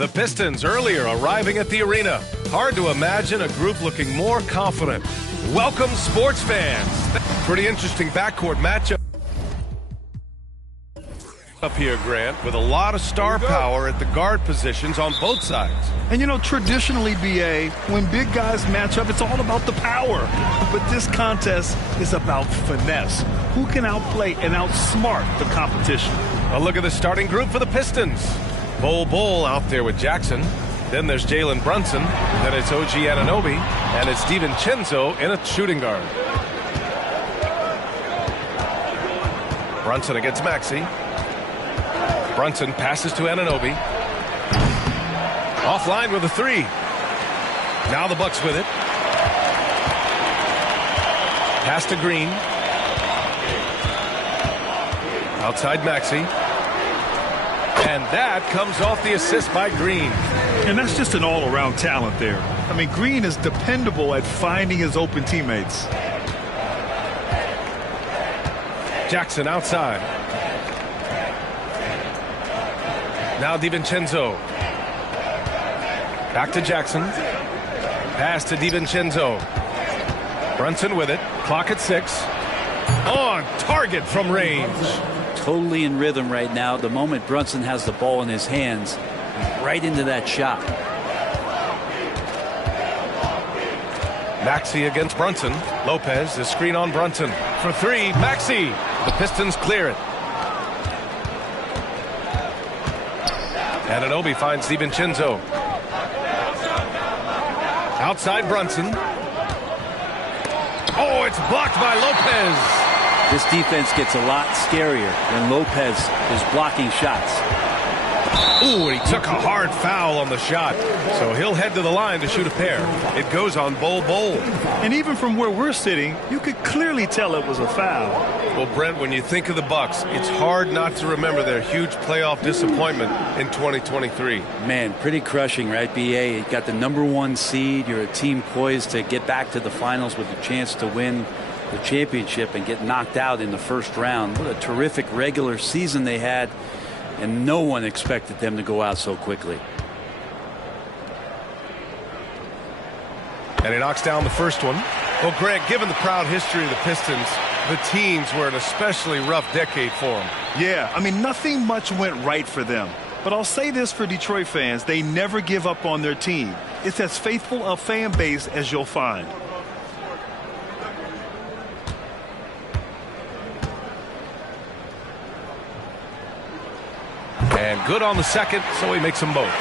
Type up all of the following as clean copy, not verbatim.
The Pistons earlier arriving at the arena. Hard to imagine a group looking more confident. Welcome, sports fans. Pretty interesting backcourt matchup up here, Grant, with a lot of star power at the guard positions on both sides. And you know, traditionally, BA, when big guys match up, it's all about the power. But this contest is about finesse. Who can outplay and outsmart the competition? A look at the starting group for the Pistons. Bol out there with Jackson. Then there's Jalen Brunson. Then it's OG Anunoby. And it's DiVincenzo in a shooting guard. Brunson against Maxey. Brunson passes to Anunoby. Offline with a three. Now the Bucks with it. Pass to Green. Outside Maxey. And that comes off the assist by Green. And that's just an all-around talent there. I mean, Green is dependable at finding his open teammates. Jackson outside. Now DiVincenzo. Back to Jackson. Pass to DiVincenzo. Brunson with it. Clock at 6. On target from range. Totally in rhythm right now. The moment Brunson has the ball in his hands, right into that shot. Maxey against Brunson. Lopez, the screen on Brunson. For 3, Maxey. The Pistons clear it. Anunoby finds DiVincenzo. Outside Brunson. Oh, it's blocked by Lopez. This defense gets a lot scarier when Lopez is blocking shots. Ooh, and he took a hard foul on the shot. So he'll head to the line to shoot a pair. It goes on Bol. And even from where we're sitting, you could clearly tell it was a foul. Well, Brent, when you think of the Bucks, it's hard not to remember their huge playoff disappointment in 2023. Man, pretty crushing, right, BA? You got the #1 seed. You're a team poised to get back to the finals with a chance to win the championship and get knocked out in the first round. What a terrific regular season they had, and no one expected them to go out so quickly. And he knocks down the first one. Well, Greg, given the proud history of the Pistons, the teens were an especially rough decade for them. Yeah, I mean, nothing much went right for them. But I'll say this for Detroit fans, they never give up on their team. It's as faithful a fan base as you'll find. And good on the second, so he makes them both.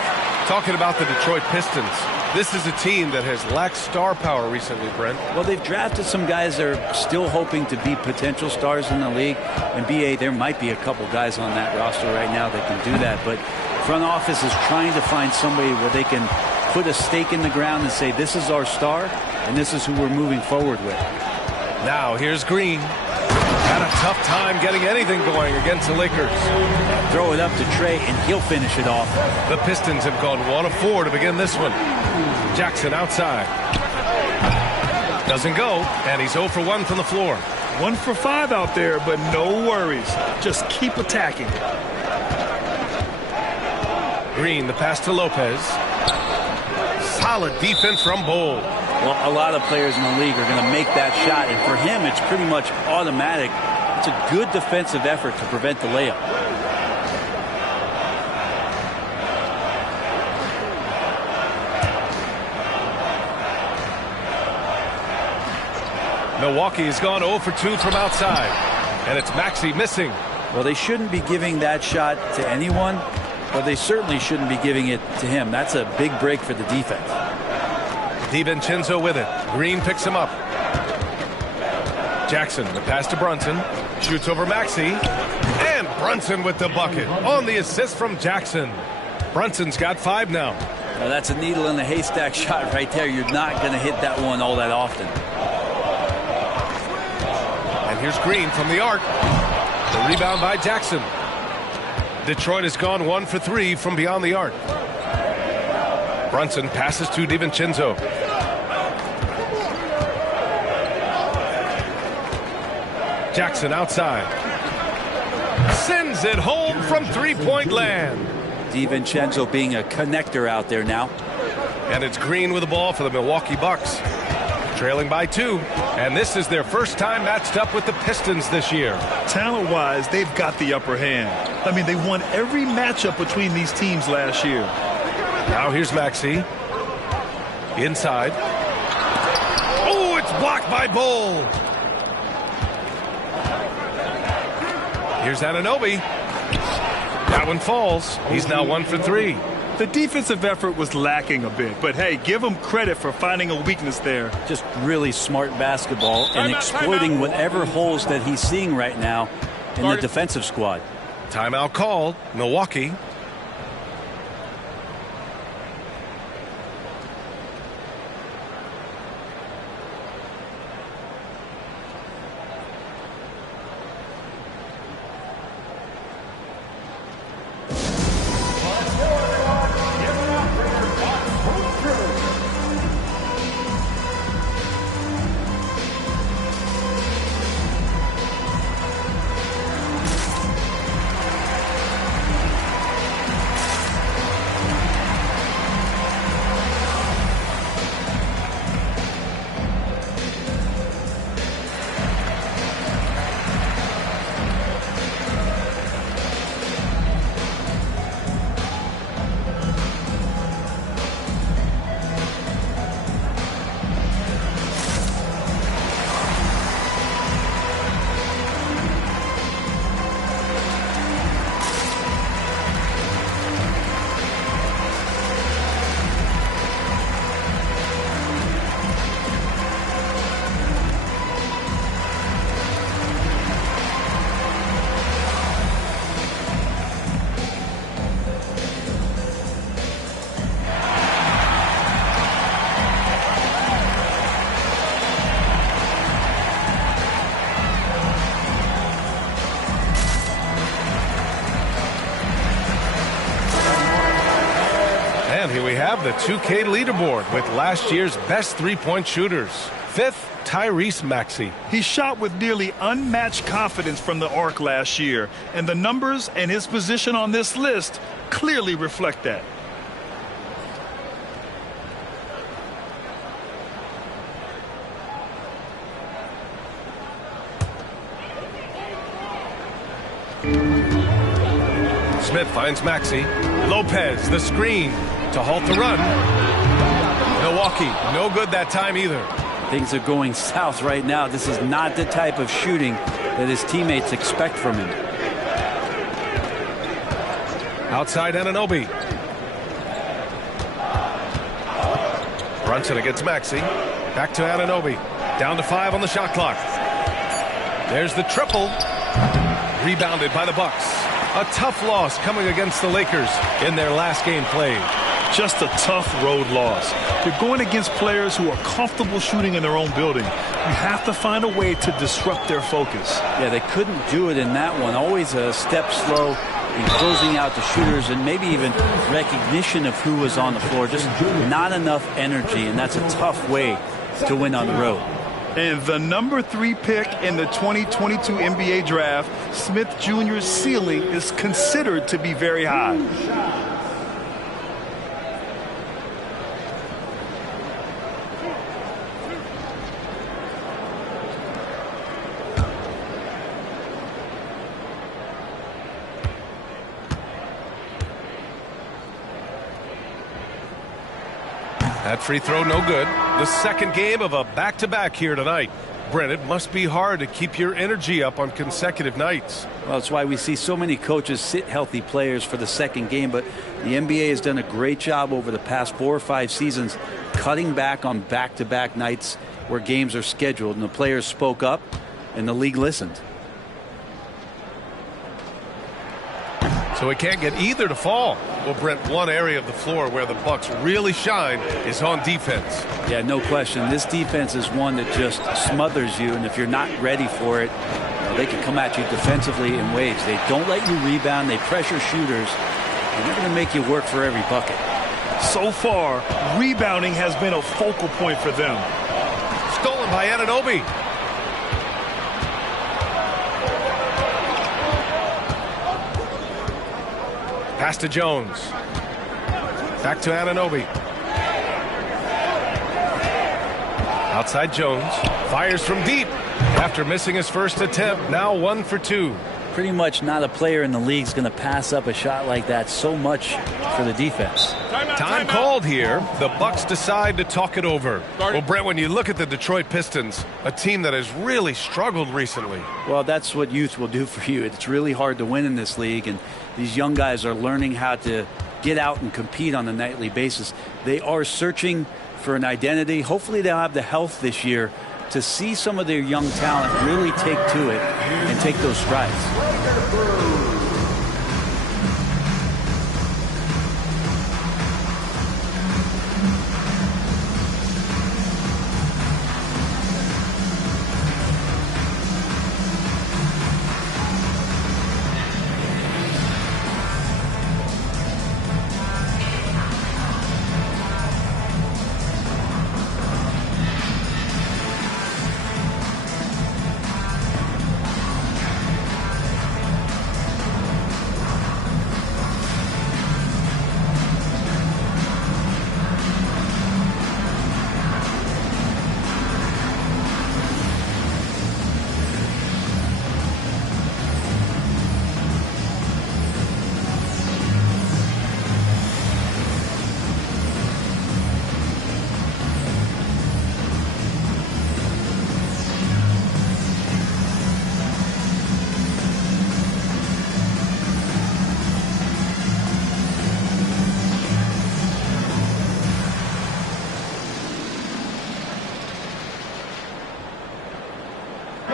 Talking about the Detroit Pistons, this is a team that has lacked star power recently, Brent. Well, they've drafted some guys that are still hoping to be potential stars in the league. And BA, there might be a couple guys on that roster right now that can do that. But front office is trying to find somebody where they can put a stake in the ground and say, this is our star, and this is who we're moving forward with. Now here's Green. Had a tough time getting anything going against the Lakers. Throw it up to Trey, and he'll finish it off. The Pistons have gone 1 of 4 to begin this one. Jackson outside. Doesn't go, and he's 0 for 1 from the floor. 1 for 5 out there, but no worries. Just keep attacking. Green, the pass to Lopez. Solid defense from Bol. Well, a lot of players in the league are going to make that shot, and for him, it's pretty much automatic. It's a good defensive effort to prevent the layup. Milwaukee has gone 0 for 2 from outside, and it's Maxey missing. Well, they shouldn't be giving that shot to anyone, but they certainly shouldn't be giving it to him. That's a big break for the defense. DiVincenzo with it. Green picks him up. Jackson, the pass to Brunson. Shoots over Maxey. And Brunson with the bucket on the assist from Jackson. Brunson's got 5 now. Well, that's a needle in the haystack shot right there. You're not going to hit that one all that often. And here's Green from the arc. The rebound by Jackson. Detroit has gone 1 for 3 from beyond the arc. Brunson passes to DiVincenzo. Jackson outside. Sends it home from three-point land. DiVincenzo being a connector out there now. And it's Green with the ball for the Milwaukee Bucks. Trailing by 2. And this is their first time matched up with the Pistons this year. Talent-wise, they've got the upper hand. I mean, they won every matchup between these teams last year. Now here's Maxey. Inside. Oh, it's blocked by Bol. Here's Anunoby. That one falls. He's now 1 for 3. The defensive effort was lacking a bit, but hey, give him credit for finding a weakness there. Just really smart basketball and exploiting whatever holes that he's seeing right now in the defensive squad. Timeout called. Milwaukee. have the 2K leaderboard with last year's best three-point shooters. 5th, Tyrese Maxey. He shot with nearly unmatched confidence from the arc last year, and the numbers and his position on this list clearly reflect that. Smith finds Maxey. Lopez, the screen to halt the run. Milwaukee, no good that time either. Things are going south right now. This is not the type of shooting that his teammates expect from him. Outside Anunoby. Brunson against Maxey. Back to Anunoby. Down to 5 on the shot clock. There's the triple. Rebounded by the Bucks. A tough loss coming against the Lakers in their last game played. Just a tough road loss. You're going against players who are comfortable shooting in their own building. You have to find a way to disrupt their focus. Yeah, they couldn't do it in that one. Always a step slow in closing out the shooters and maybe even recognition of who was on the floor. Just not enough energy, and that's a tough way to win on the road. And the number 3 pick in the 2022 NBA draft, Smith Jr.'s ceiling is considered to be very high. That free throw no good. The second game of a back-to-back here tonight. Brent, it must be hard to keep your energy up on consecutive nights. Well, that's why we see so many coaches sit healthy players for the second game, but the NBA has done a great job over the past 4 or 5 seasons cutting back on back-to-back nights where games are scheduled, and the players spoke up and the league listened. So we can't get either to fall. Well, Brent, one area of the floor where the Bucks really shine is on defense. Yeah, no question. This defense is one that just smothers you, and if you're not ready for it, they can come at you defensively in waves. They don't let you rebound. They pressure shooters, and they're going to make you work for every bucket. So far, rebounding has been a focal point for them. Stolen by Anunoby. Pass to Jones. Back to Anunoby. Outside Jones. Fires from deep. After missing his first attempt, now 1 for 2. Pretty much not a player in the league is going to pass up a shot like that so much for the defense. Time called here. The Bucks decide to talk it over. Well, Brent, when you look at the Detroit Pistons, a team that has really struggled recently. Well, that's what youth will do for you. It's really hard to win in this league, and these young guys are learning how to get out and compete on a nightly basis. They are searching for an identity. Hopefully they'll have the health this year to see some of their young talent really take to it and take those strides.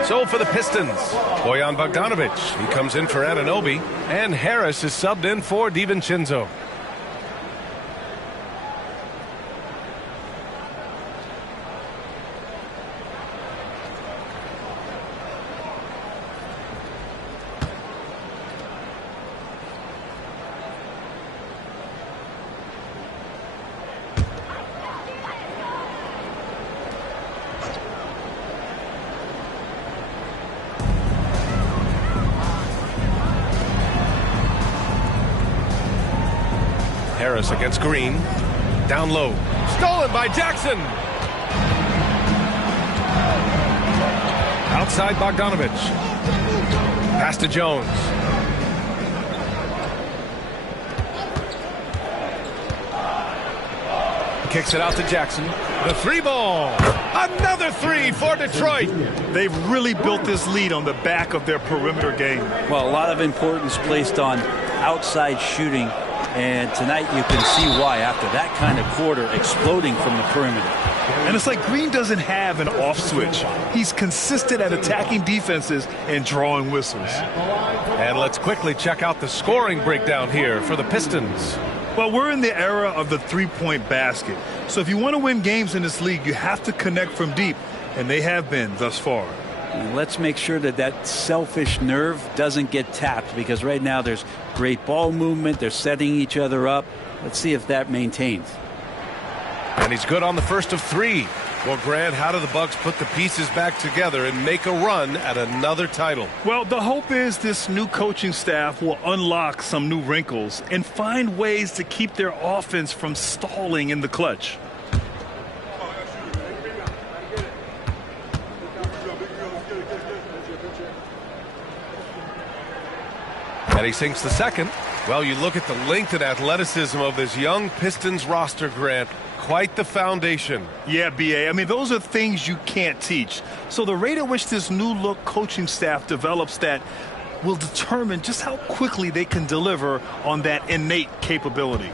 So for the Pistons, Bojan Bogdanovic, he comes in for Anunoby, and Harris is subbed in for DiVincenzo. Harris against Green. Down low. Stolen by Jackson. Outside Bogdanovich. Pass to Jones. Kicks it out to Jackson. The three ball. Another three for Detroit. They've really built this lead on the back of their perimeter game. Well, a lot of importance placed on outside shooting. And tonight you can see why after that kind of quarter exploding from the perimeter. And it's like Green doesn't have an off switch. He's consistent at attacking defenses and drawing whistles. And let's quickly check out the scoring breakdown here for the Pistons. Well, we're in the era of the three-point basket. So if you want to win games in this league, you have to connect from deep. And they have been thus far. And let's make sure that that selfish nerve doesn't get tapped, because right now there's great ball movement. They're setting each other up. Let's see if that maintains. And he's good on the first of three. Well, Grant, how do the Bucks put the pieces back together and make a run at another title? Well, the hope is this new coaching staff will unlock some new wrinkles and find ways to keep their offense from stalling in the clutch. And he sinks the second. Well, you look at the length and athleticism of this young Pistons roster, Grant. Quite the foundation. Yeah, B.A. I mean, those are things you can't teach. So the rate at which this new look coaching staff develops that will determine just how quickly they can deliver on that innate capability.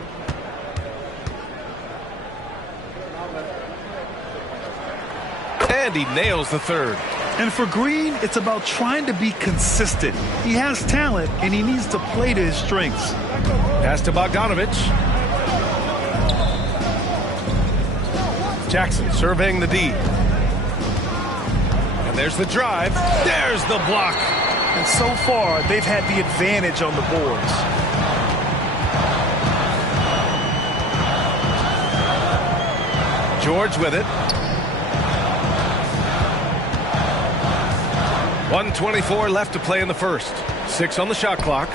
And he nails the third. And for Green, it's about trying to be consistent. He has talent, and he needs to play to his strengths. Pass to Bogdanovich. Jackson surveying the D. And there's the drive. There's the block. And so far, they've had the advantage on the boards. George with it. 1:24 left to play in the first. 6 on the shot clock.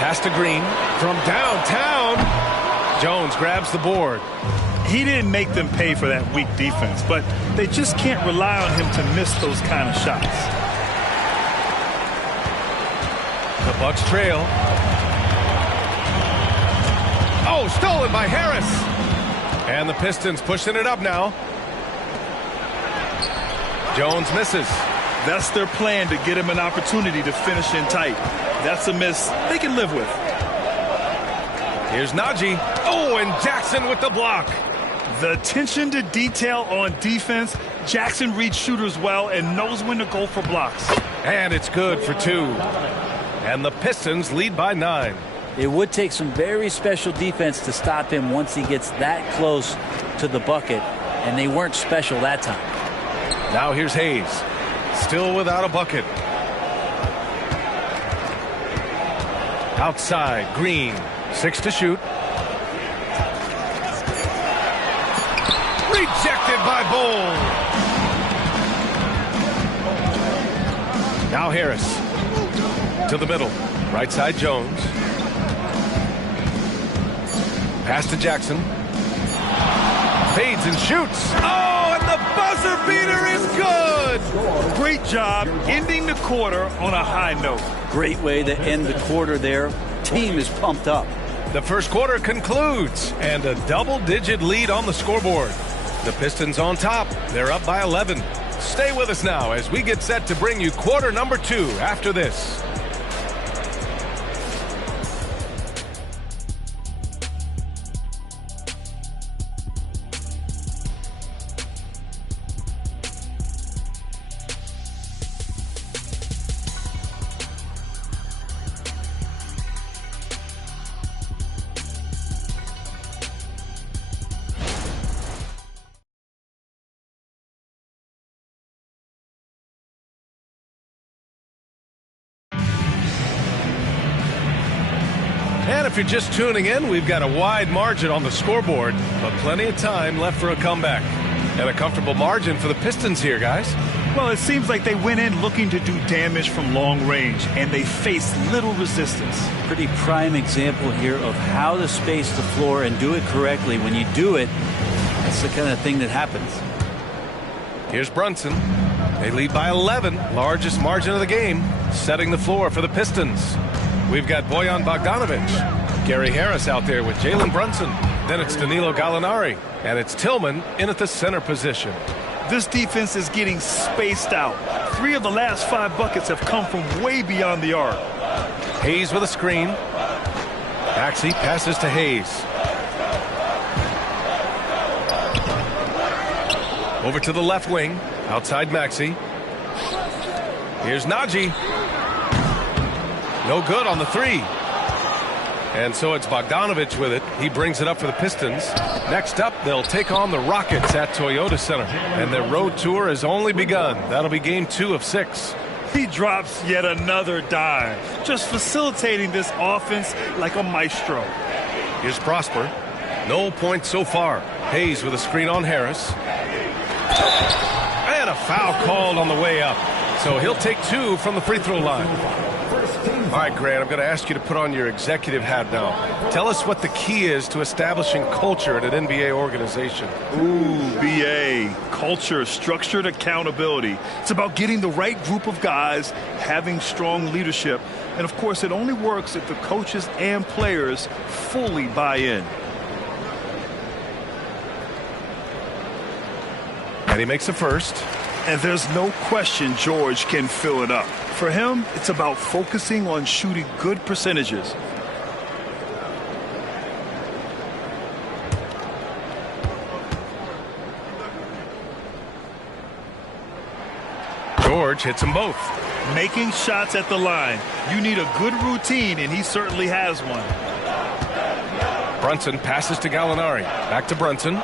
Pass to Green from downtown. Jones grabs the board. He didn't make them pay for that weak defense, but they just can't rely on him to miss those kind of shots. The Bucks trail. Oh, stolen by Harris. And the Pistons pushing it up now. Jones misses. That's their plan, to get him an opportunity to finish in tight. That's a miss they can live with. Here's Najee. Oh, and Jackson with the block. The attention to detail on defense. Jackson reads shooters well and knows when to go for blocks. And it's good for 2. And the Pistons lead by 9. It would take some very special defense to stop him once he gets that close to the bucket, and they weren't special that time. Now here's Hayes. Still without a bucket. Outside, Green. 6 to shoot. Rejected by Bol. Now Harris. To the middle. Right side, Jones. Pass to Jackson. Fades and shoots. Oh, and the buzzer beater is good. Great job ending the quarter on a high note. Great way to end the quarter there. Team is pumped up. The first quarter concludes, and a double-digit lead on the scoreboard. The Pistons on top. They're up by 11. Stay with us now as we get set to bring you quarter number 2 after this. And if you're just tuning in, we've got a wide margin on the scoreboard, but plenty of time left for a comeback. And a comfortable margin for the Pistons here, guys. Well, it seems like they went in looking to do damage from long range, and they faced little resistance. Pretty prime example here of how to space the floor and do it correctly. When you do it, that's the kind of thing that happens. Here's Brunson. They lead by 11, largest margin of the game, setting the floor for the Pistons. We've got Bojan Bogdanovic, Gary Harris out there with Jalen Brunson. Then it's Danilo Gallinari, and it's Tillman in at the center position. This defense is getting spaced out. 3 of the last 5 buckets have come from way beyond the arc. Hayes with a screen. Maxey passes to Hayes. Over to the left wing, outside Maxey. Here's Najee. No good on the 3. And so it's Bogdanovic with it. He brings it up for the Pistons. Next up, they'll take on the Rockets at Toyota Center. And their road tour has only begun. That'll be game 2 of 6. He drops yet another dime, just facilitating this offense like a maestro. Here's Prosper. No points so far. Hayes with a screen on Harris. And a foul called on the way up. So he'll take 2 from the free throw line. All right, Grant, I'm going to ask you to put on your executive hat now. Tell us what the key is to establishing culture at an NBA organization. Ooh, BA. Culture, structured accountability. It's about getting the right group of guys, having strong leadership. And, of course, it only works if the coaches and players fully buy in. And he makes a first. And there's no question George can fill it up. For him, it's about focusing on shooting good percentages. George hits them both. Making shots at the line. You need a good routine, and he certainly has one. Brunson passes to Gallinari. Back to Brunson.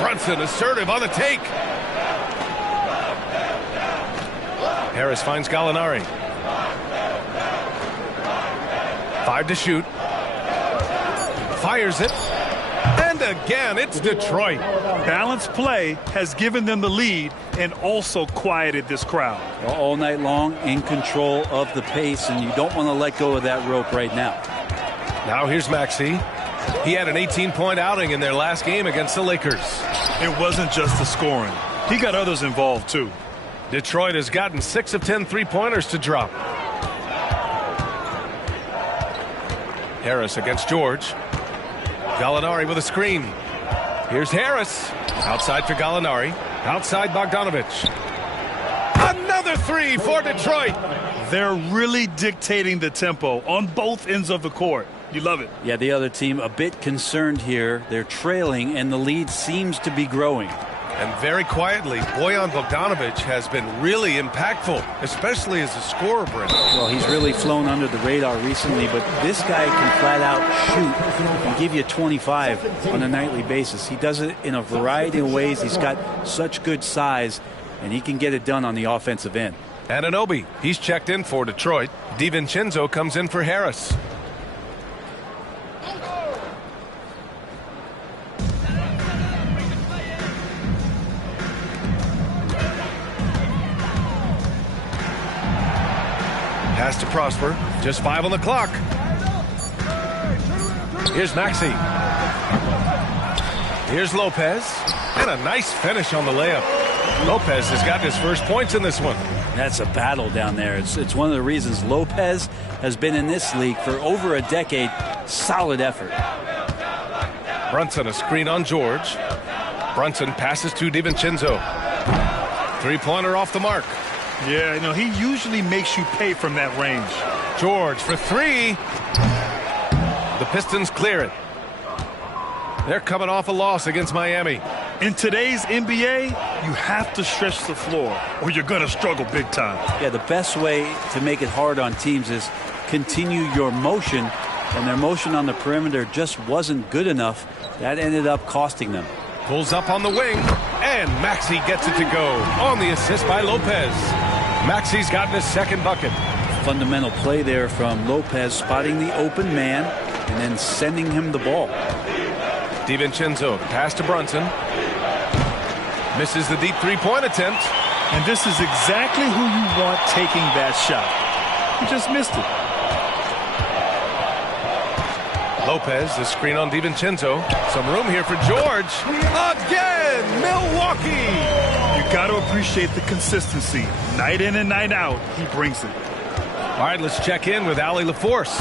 Brunson assertive on the take. Harris finds Gallinari. 5 to shoot. Fires it. And again, it's Detroit. Balanced play has given them the lead and also quieted this crowd. All night long, in control of the pace, and you don't want to let go of that rope right now. Now here's Maxey. He had an 18-point outing in their last game against the Lakers. It wasn't just the scoring. He got others involved, too. Detroit has gotten 6 of 10 three-pointers to drop. Harris against George. Gallinari with a screen. Here's Harris. Outside for Gallinari. Outside Bogdanovic. Another 3 for Detroit. They're really dictating the tempo on both ends of the court. You love it. Yeah, the other team a bit concerned here. They're trailing, and the lead seems to be growing. And very quietly, Bojan Bogdanovic has been really impactful, especially as a scorer, Brent. Well, he's really flown under the radar recently, but this guy can flat out shoot and give you 25 on a nightly basis. He does it in a variety of ways. He's got such good size, and he can get it done on the offensive end. Anunoby, he's checked in for Detroit. DiVincenzo comes in for Harris. Pass to Prosper. Just 5 on the clock. Here's Maxey. Here's Lopez. And a nice finish on the layup. Lopez has got his first points in this one. That's a battle down there. It's one of the reasons Lopez has been in this league for over a decade. Solid effort. Brunson, a screen on George. Brunson passes to DiVincenzo. Three-pointer off the mark. Yeah, he usually makes you pay from that range. George for 3. The Pistons clear it. They're coming off a loss against Miami. In today's NBA, you have to stretch the floor or you're going to struggle big time. Yeah, the best way to make it hard on teams is continue your motion, and their motion on the perimeter just wasn't good enough. That ended up costing them. Pulls up on the wing, and Maxey gets it to go on the assist by Lopez. Maxey's gotten his second bucket. Fundamental play there from Lopez, spotting the open man and then sending him the ball. DiVincenzo, pass to Brunson. Misses the deep three-point attempt. And this is exactly who you want taking that shot. He just missed it. Lopez, the screen on DiVincenzo. Some room here for George. Again, Milwaukee. You got to appreciate the consistency. Night in and night out, he brings it. All right, let's check in with Allie LaForce.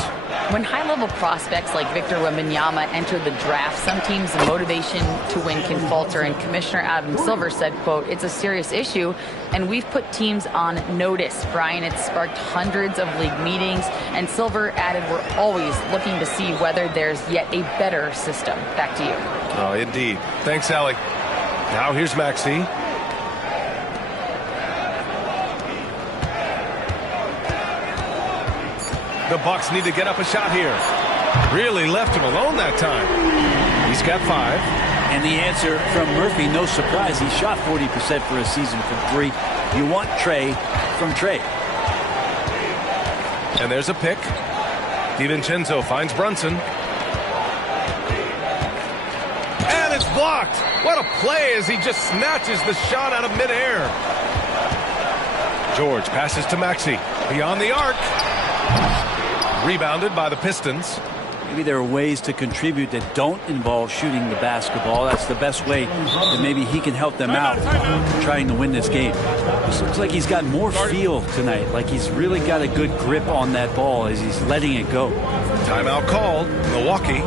When high-level prospects like Victor Wembanyama enter the draft, some teams' motivation to win can falter, and Commissioner Adam Silver said, quote, "It's a serious issue, and we've put teams on notice." Brian, it's sparked hundreds of league meetings, and Silver added, "We're always looking to see whether there's yet a better system." Back to you. Oh, indeed. Thanks, Allie. Now here's Maxey. The Bucks need to get up a shot here. Really left him alone that time. He's got 5. And the answer from Murphy, no surprise. He shot 40% for a season from 3. You want Trey from Trey. And there's a pick. DiVincenzo finds Brunson. And it's blocked. What a play as he just snatches the shot out of midair. George passes to Maxey. Beyond the arc. Rebounded by the Pistons. Maybe there are ways to contribute that don't involve shooting the basketball. That's the best way that maybe he can help them out trying to win this game. This looks like he's got more feel tonight, like he's really got a good grip on that ball as he's letting it go. Timeout called. Milwaukee.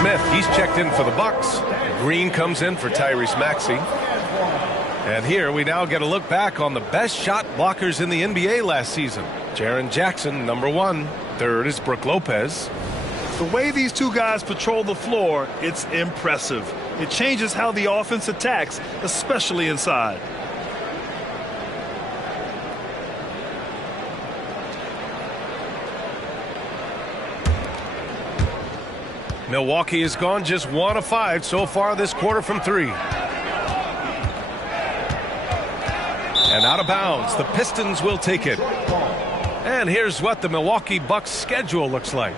Smith, he's checked in for the Bucks. Green comes in for Tyrese Maxey. And here we now get a look back on the best shot blockers in the NBA last season. Jaren Jackson, number 1. Third is Brook Lopez. The way these two guys patrol the floor, it's impressive. It changes how the offense attacks, especially inside. Milwaukee has gone just 1 of 5 so far this quarter from 3. And out of bounds, the Pistons will take it. And here's what the Milwaukee Bucks schedule looks like.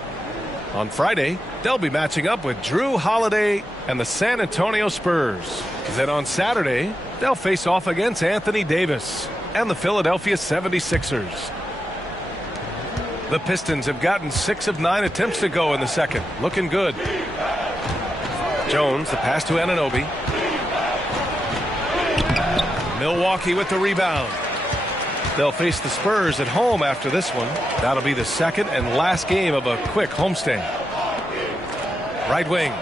On Friday, they'll be matching up with Drew Holiday and the San Antonio Spurs. Then on Saturday, they'll face off against Anthony Davis and the Philadelphia 76ers. The Pistons have gotten 6 of 9 attempts to go in the second. Looking good. Jones, the pass to Anunoby. Milwaukee with the rebound. They'll face the Spurs at home after this one. That'll be the second and last game of a quick homestand. Right wing.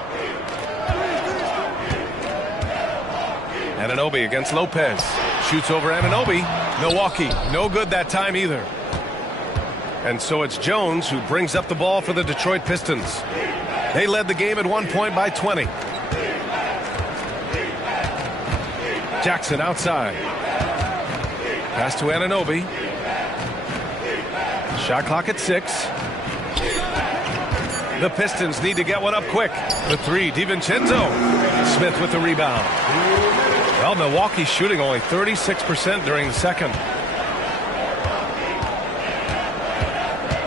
Anunoby against Lopez. Shoots over Anunoby. Milwaukee, no good that time either. And so it's Jones who brings up the ball for the Detroit Pistons. They led the game at one point by 20. Jackson outside. Pass to Anunoby. Shot clock at 6. The Pistons need to get one up quick. The 3, DiVincenzo. Smith with the rebound. Well, Milwaukee's shooting only 36% during the second.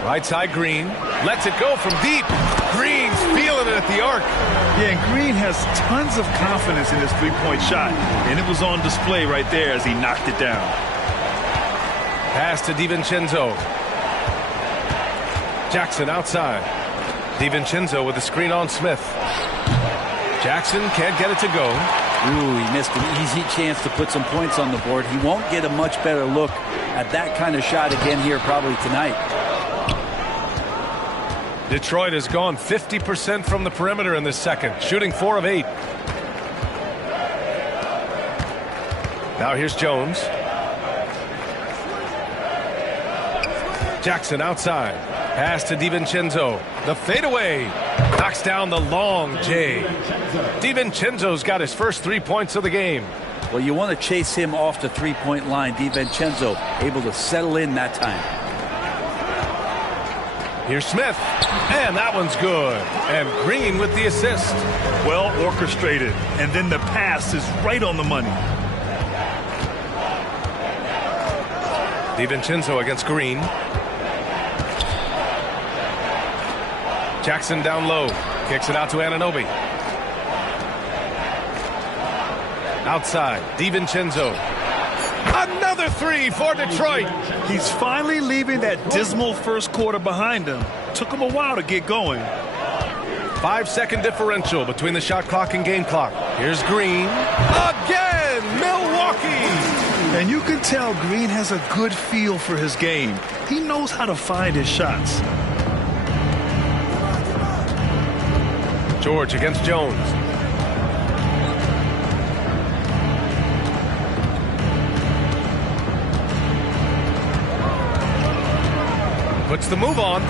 Right side, Green. Lets it go from deep. Green's feeling it at the arc. Yeah, and Green has tons of confidence in his three-point shot, and it was on display right there as he knocked it down. Pass to DiVincenzo. Jackson outside. DiVincenzo with the screen on Smith. Jackson can't get it to go. Ooh, he missed an easy chance to put some points on the board. He won't get a much better look at that kind of shot again here probably tonight. Detroit has gone 50% from the perimeter in this second, shooting 4 of 8. Now here's Jones. Jackson outside. Pass to DiVincenzo. The fadeaway. Knocks down the long J. DiVincenzo's got his first 3 points of the game. Well, you want to chase him off the three-point line. DiVincenzo able to settle in that time. Here's Smith. And that one's good. And Green with the assist. Well orchestrated. And then the pass is right on the money. DiVincenzo against Green. Jackson down low. Kicks it out to Anunoby. Outside. DiVincenzo. Another 3 for Detroit. He's finally leaving that dismal first quarter behind him. Took him a while to get going. 5-second differential between the shot clock and game clock. Here's Green. Again, Milwaukee. And you can tell Green has a good feel for his game. He knows how to find his shots. George against Jones. Puts the move on.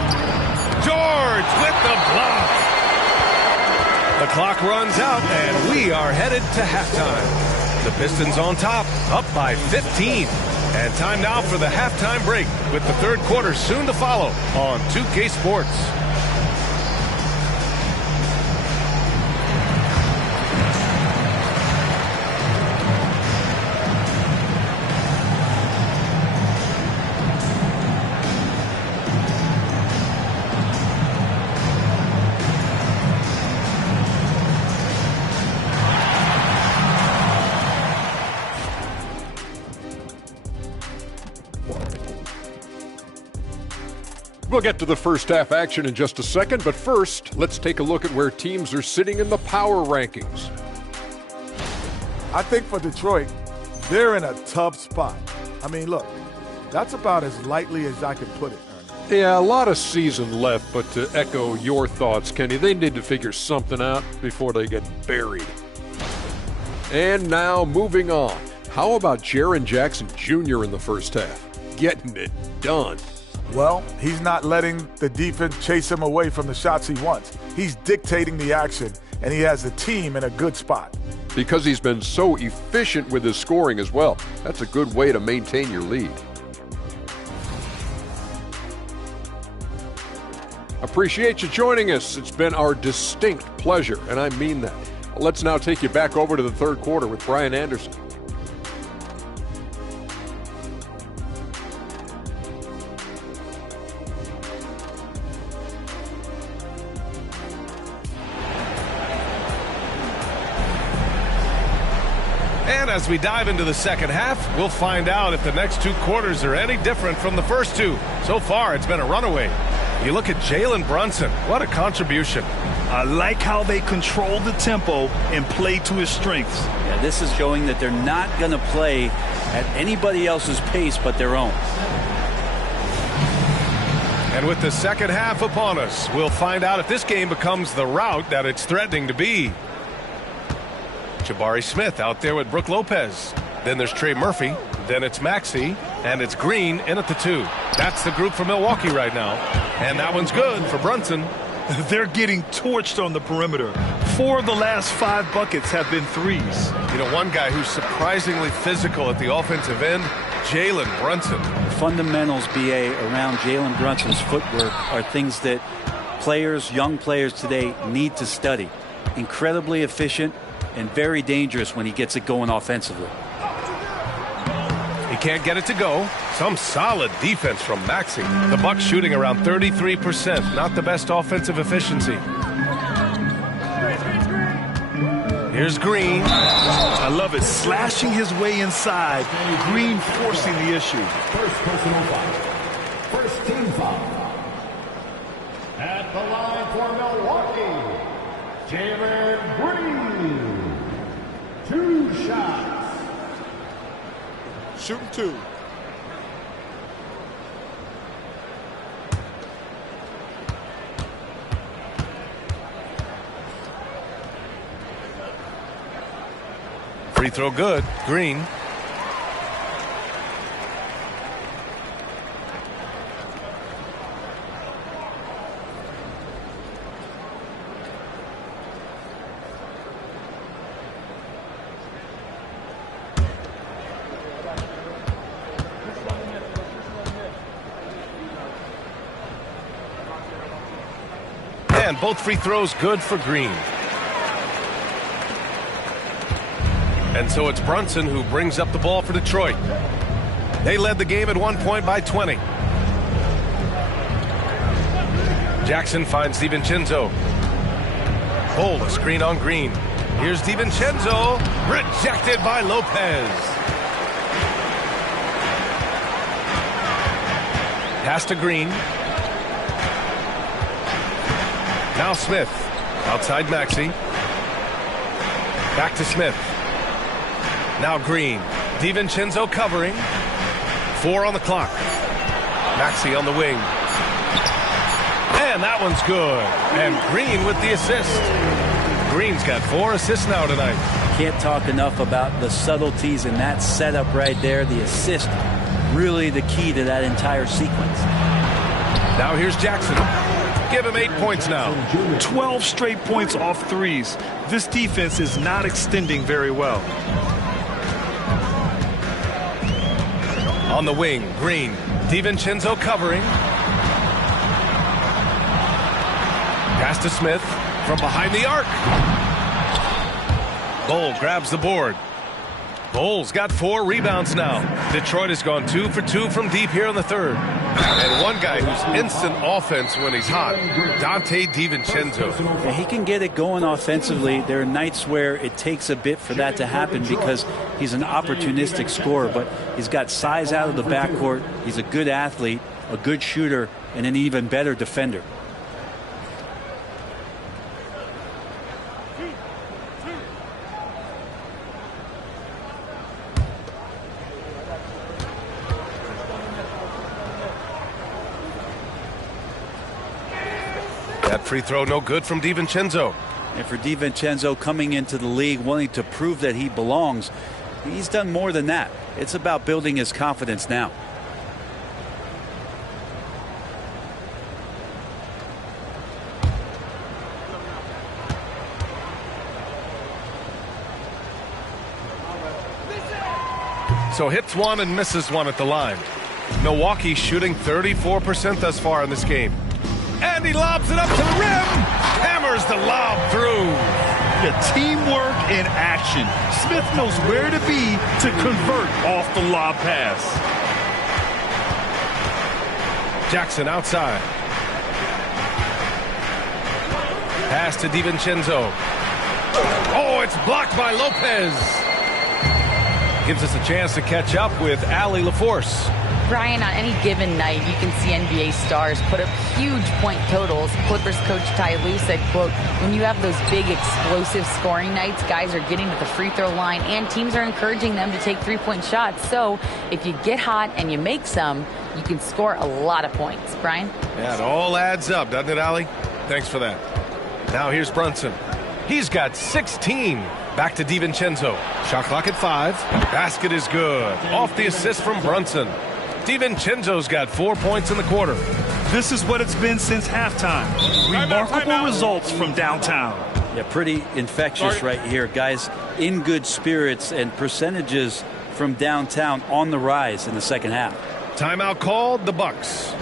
George with the block. The clock runs out, and we are headed to halftime. The Pistons on top, up by 15. And time now for the halftime break, with the third quarter soon to follow on 2K Sports. We'll get to the first half action in just a second, but first, let's take a look at where teams are sitting in the power rankings. I think for Detroit, they're in a tough spot. I mean, look, that's about as lightly as I can put it, Ernie. Yeah, a lot of season left, but to echo your thoughts, Kenny, they need to figure something out before they get buried. And now, moving on. How about Jaren Jackson Jr. in the first half? Getting it done. Well, he's not letting the defense chase him away from the shots he wants. He's dictating the action, and he has the team in a good spot. Because he's been so efficient with his scoring as well. That's a good way to maintain your lead. Appreciate you joining us. It's been our distinct pleasure, and I mean that. Let's now take you back over to the third quarter with Brian Anderson. And as we dive into the second half, we'll find out if the next 2 quarters are any different from the first 2. So far, it's been a runaway. You look at Jalen Brunson. What a contribution. I like how they control the tempo and play to his strengths. Yeah, this is showing that they're not going to play at anybody else's pace but their own. And with the second half upon us, we'll find out if this game becomes the rout that it's threatening to be. Jabari Smith out there with Brook Lopez. Then there's Trey Murphy. Then it's Maxey. And it's Green in at the 2. That's the group for Milwaukee right now. And that one's good for Brunson. They're getting torched on the perimeter. 4 of the last 5 buckets have been threes. You know, one guy who's surprisingly physical at the offensive end, Jalen Brunson. The fundamentals, BA, around Jalen Brunson's footwork are things that players, young players today need to study. Incredibly efficient and very dangerous when he gets it going offensively. He can't get it to go. Some solid defense from Maxey. The Bucks shooting around 33%. Not the best offensive efficiency. Here's Green. I love it. Slashing his way inside. Green forcing the issue. First personal foul. First team foul. At the line for Milwaukee, Jalen Green. 2 shots. Shooting 2. Free throw good. Green. And both free throws good for Green. And so it's Brunson who brings up the ball for Detroit. They led the game at 1 point by 20. Jackson finds DiVincenzo. A screen on Green. Here's DiVincenzo. Rejected by Lopez. Pass to Green. Now Smith. Outside Maxey. Back to Smith. Now Green. DiVincenzo covering. 4 on the clock. Maxey on the wing. And that one's good. And Green with the assist. Green's got 4 assists now tonight. Can't talk enough about the subtleties in that setup right there. The assist, really the key to that entire sequence. Now here's Jackson. Give him 8 points now. 12 straight points off threes. This defense is not extending very well. On the wing, Green. DiVincenzo covering. Pass to Smith from behind the arc. Bol grabs the board. Bol's got 4 rebounds now. Detroit has gone 2 for 2 from deep here in the third. And one guy who's instant offense when he's hot, Dante DiVincenzo. Yeah, he can get it going offensively. There are nights where it takes a bit for that to happen because he's an opportunistic scorer, but he's got size out of the backcourt. He's a good athlete, a good shooter, and an even better defender. That free throw no good from DiVincenzo. And for DiVincenzo coming into the league wanting to prove that he belongs, he's done more than that. It's about building his confidence now. So hits 1 and misses 1 at the line. Milwaukee shooting 34% thus far in this game. And he lobs it up to the rim. Hammers the lob through. The teamwork in action. Smith knows where to be to convert off the lob pass. Jackson outside. Pass to DiVincenzo. Oh, it's blocked by Lopez. Gives us a chance to catch up with Allie LaForce. Brian, on any given night, you can see NBA stars put up huge point totals. Clippers coach Ty Lue said, quote, when you have those big explosive scoring nights, guys are getting to the free throw line and teams are encouraging them to take 3-point shots. So if you get hot and you make some, you can score a lot of points. Brian? Yeah, it all adds up, doesn't it, Allie? Thanks for that. Now here's Brunson. He's got 16. Back to DiVincenzo. Shot clock at 5. Basket is good. Off the assist from Brunson. DiVincenzo's got 4 points in the quarter. This is what it's been since halftime. Remarkable results from downtown. Yeah, pretty infectious right here, guys. In good spirits and percentages from downtown on the rise in the second half. Timeout called, the Bucks.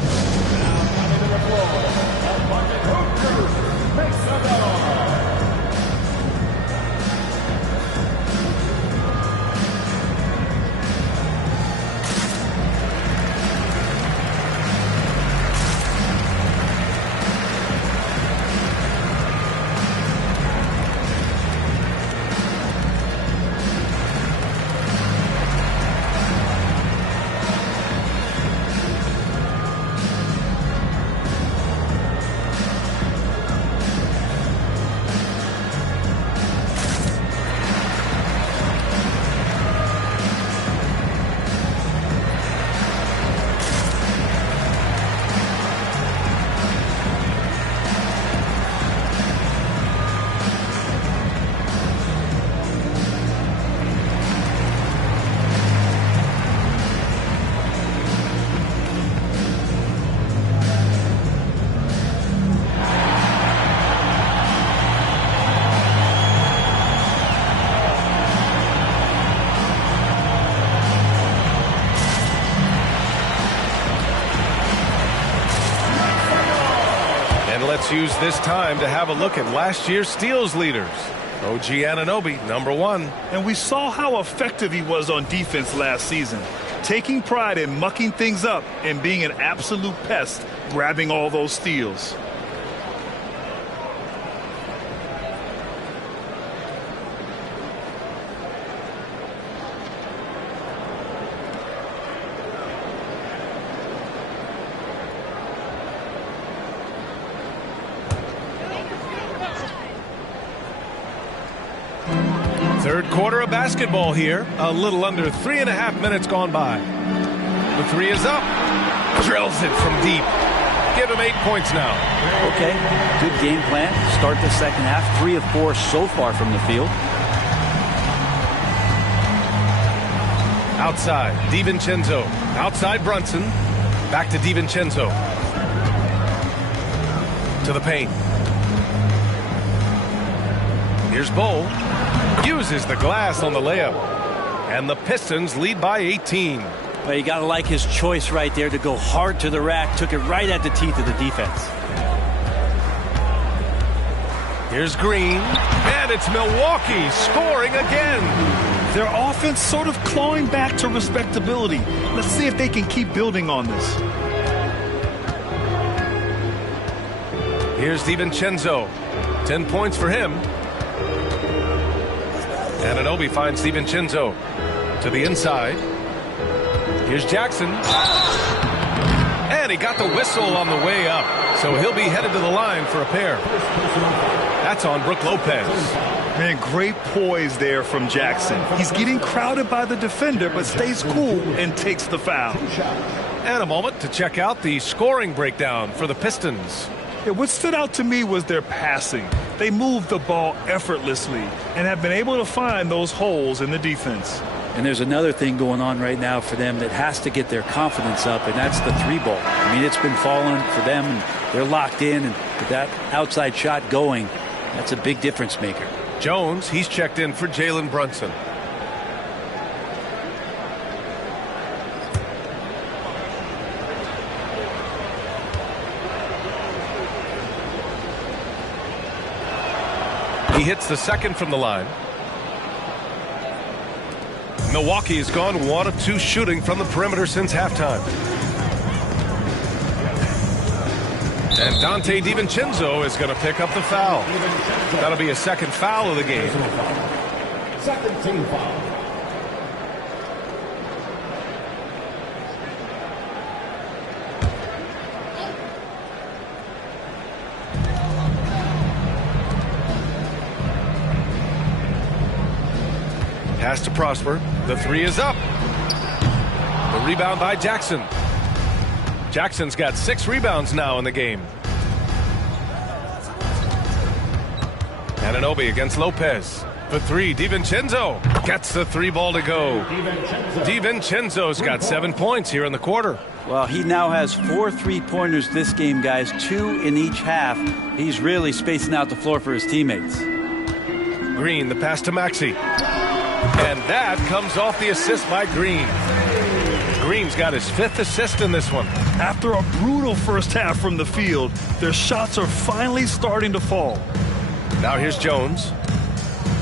And let's use this time to have a look at last year's steals leaders. OG Anunoby, #1. And we saw how effective he was on defense last season, taking pride in mucking things up and being an absolute pest, grabbing all those steals. Third quarter of basketball here. A little under 3.5 minutes gone by. The three is up. Drills it from deep. Give him 8 points now. Okay, good game plan. Start the second half. 3 of 4 so far from the field. Outside, DiVincenzo. Outside Brunson. Back to DiVincenzo. To the paint. Here's Bull. Uses the glass on the layup. And the Pistons lead by 18. Well, you got to like his choice right there to go hard to the rack. Took it right at the teeth of the defense. Here's Green. And it's Milwaukee scoring again. Their offense sort of clawing back to respectability. Let's see if they can keep building on this. Here's DiVincenzo. 10 points for him. Anunoby finds DiVincenzo to the inside. Here's Jackson. And he got the whistle on the way up. So he'll be headed to the line for a pair. That's on Brook Lopez. Man, great poise there from Jackson. He's getting crowded by the defender, but stays cool and takes the foul. And a moment to check out the scoring breakdown for the Pistons. Yeah, what stood out to me was their passing. They moved the ball effortlessly and have been able to find those holes in the defense. And there's another thing going on right now for them that has to get their confidence up, and that's the 3-ball. I mean, it's been falling for them, and they're locked in, and with that outside shot going, that's a big difference maker. Jones, he's checked in for Jalen Brunson. He hits the second from the line. Milwaukee has gone 1 of 2 shooting from the perimeter since halftime. And Dante DiVincenzo is going to pick up the foul. That'll be a second foul of the game. Second team foul. Pass to Prosper. The 3 is up. The rebound by Jackson. Jackson's got 6 rebounds now in the game. Anunoby against Lopez. The 3, DiVincenzo gets the 3-ball to go. DiVincenzo's got 7 points here in the quarter. Well, he now has 4 3-pointers this game, guys, 2 in each half. He's really spacing out the floor for his teammates. Green, the pass to Maxey. And that comes off the assist by Green. Green's got his 5th assist in this one. After a brutal first half from the field, their shots are finally starting to fall. Now here's Jones.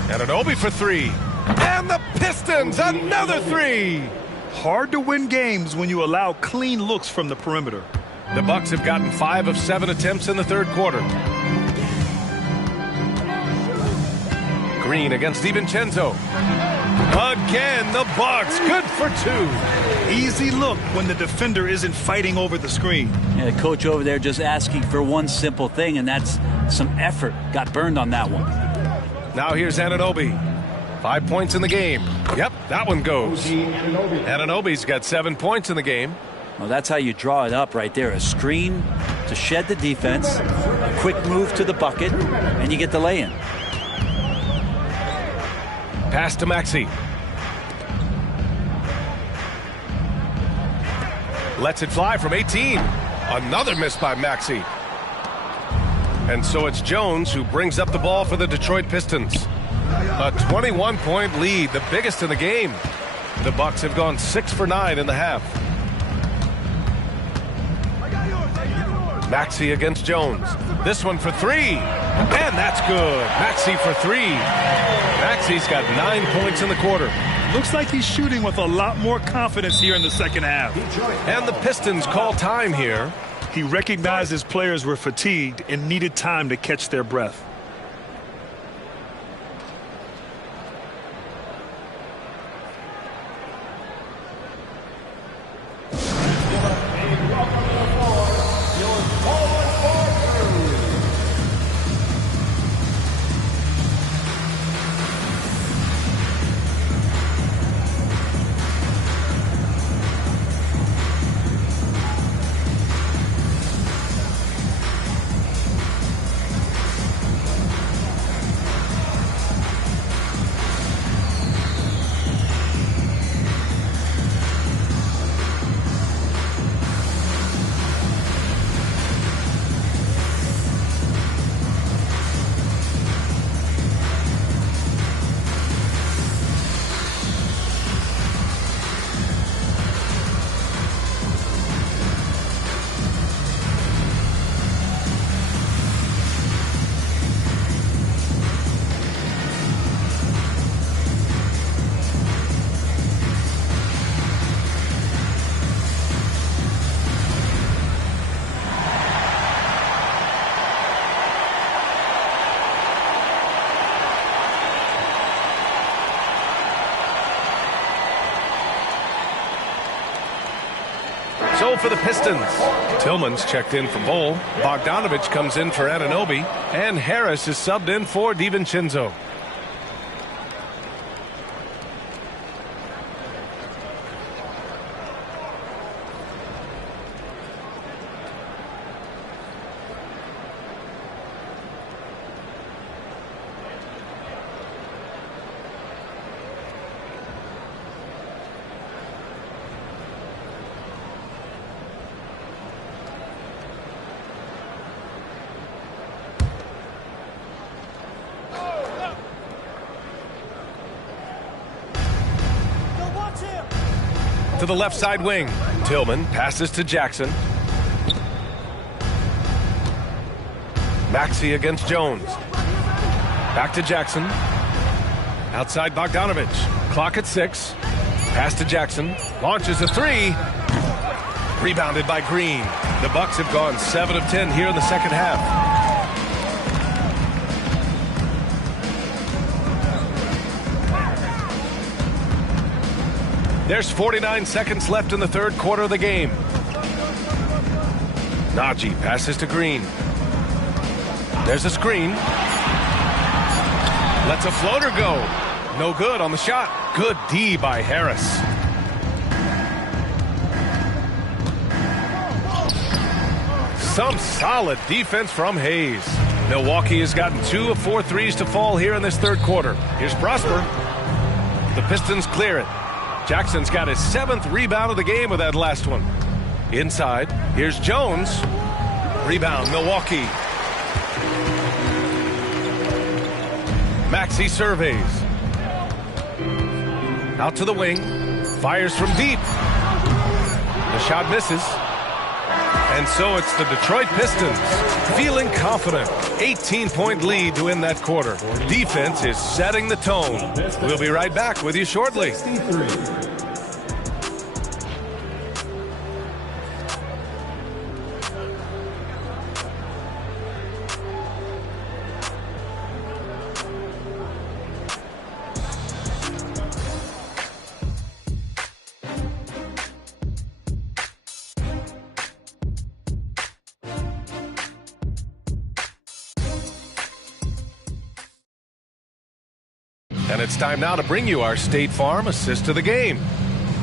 Anunoby for 3. And the Pistons, another 3. Hard to win games when you allow clean looks from the perimeter. The Bucks have gotten 5 of 7 attempts in the third quarter. Green against DiVincenzo. Again, the Bucks, good for 2. Easy look when the defender isn't fighting over the screen. Yeah, the coach over there just asking for one simple thing, and that's some effort. Got burned on that one. Now here's Anunoby. 5 points in the game. Yep, that one goes. Anunoby's got 7 points in the game. Well, that's how you draw it up right there. A screen to shed the defense, a quick move to the bucket, and you get the lay-in. Pass to Maxey. Lets it fly from 18. Another miss by Maxey. And so it's Jones who brings up the ball for the Detroit Pistons. A 21-point lead, the biggest in the game. The Bucks have gone 6 for 9 in the half. Maxey against Jones. This one for three. And that's good. Maxey for three. Maxey's got 9 points in the quarter. Looks like he's shooting with a lot more confidence here in the second half. And the Pistons call time here. He recognized his players were fatigued and needed time to catch their breath. So for the Pistons, Tillman's checked in for Bol. Bogdanovich comes in for Anunoby. And Harris is subbed in for DiVincenzo. To the left side wing. Tillman passes to Jackson. Maxey against Jones. Back to Jackson. Outside Bogdanovich. Clock at 6. Pass to Jackson. Launches a three. Rebounded by Green. The Bucks have gone 7 of 10 here in the second half. There's 49 seconds left in the third quarter of the game. Najee passes to Green. There's a screen. Lets a floater go. No good on the shot. Good D by Harris. Some solid defense from Hayes. Milwaukee has gotten 2 of 4 threes to fall here in this third quarter. Here's Prosper. The Pistons clear it. Jackson's got his 7th rebound of the game with that last one. Inside, here's Jones. Rebound, Milwaukee. Maxey surveys. Out to the wing. Fires from deep. The shot misses. And so it's the Detroit Pistons feeling confident. 18-point lead to win that quarter. Defense is setting the tone. We'll be right back with you shortly. And it's time now to bring you our State Farm assist of the game.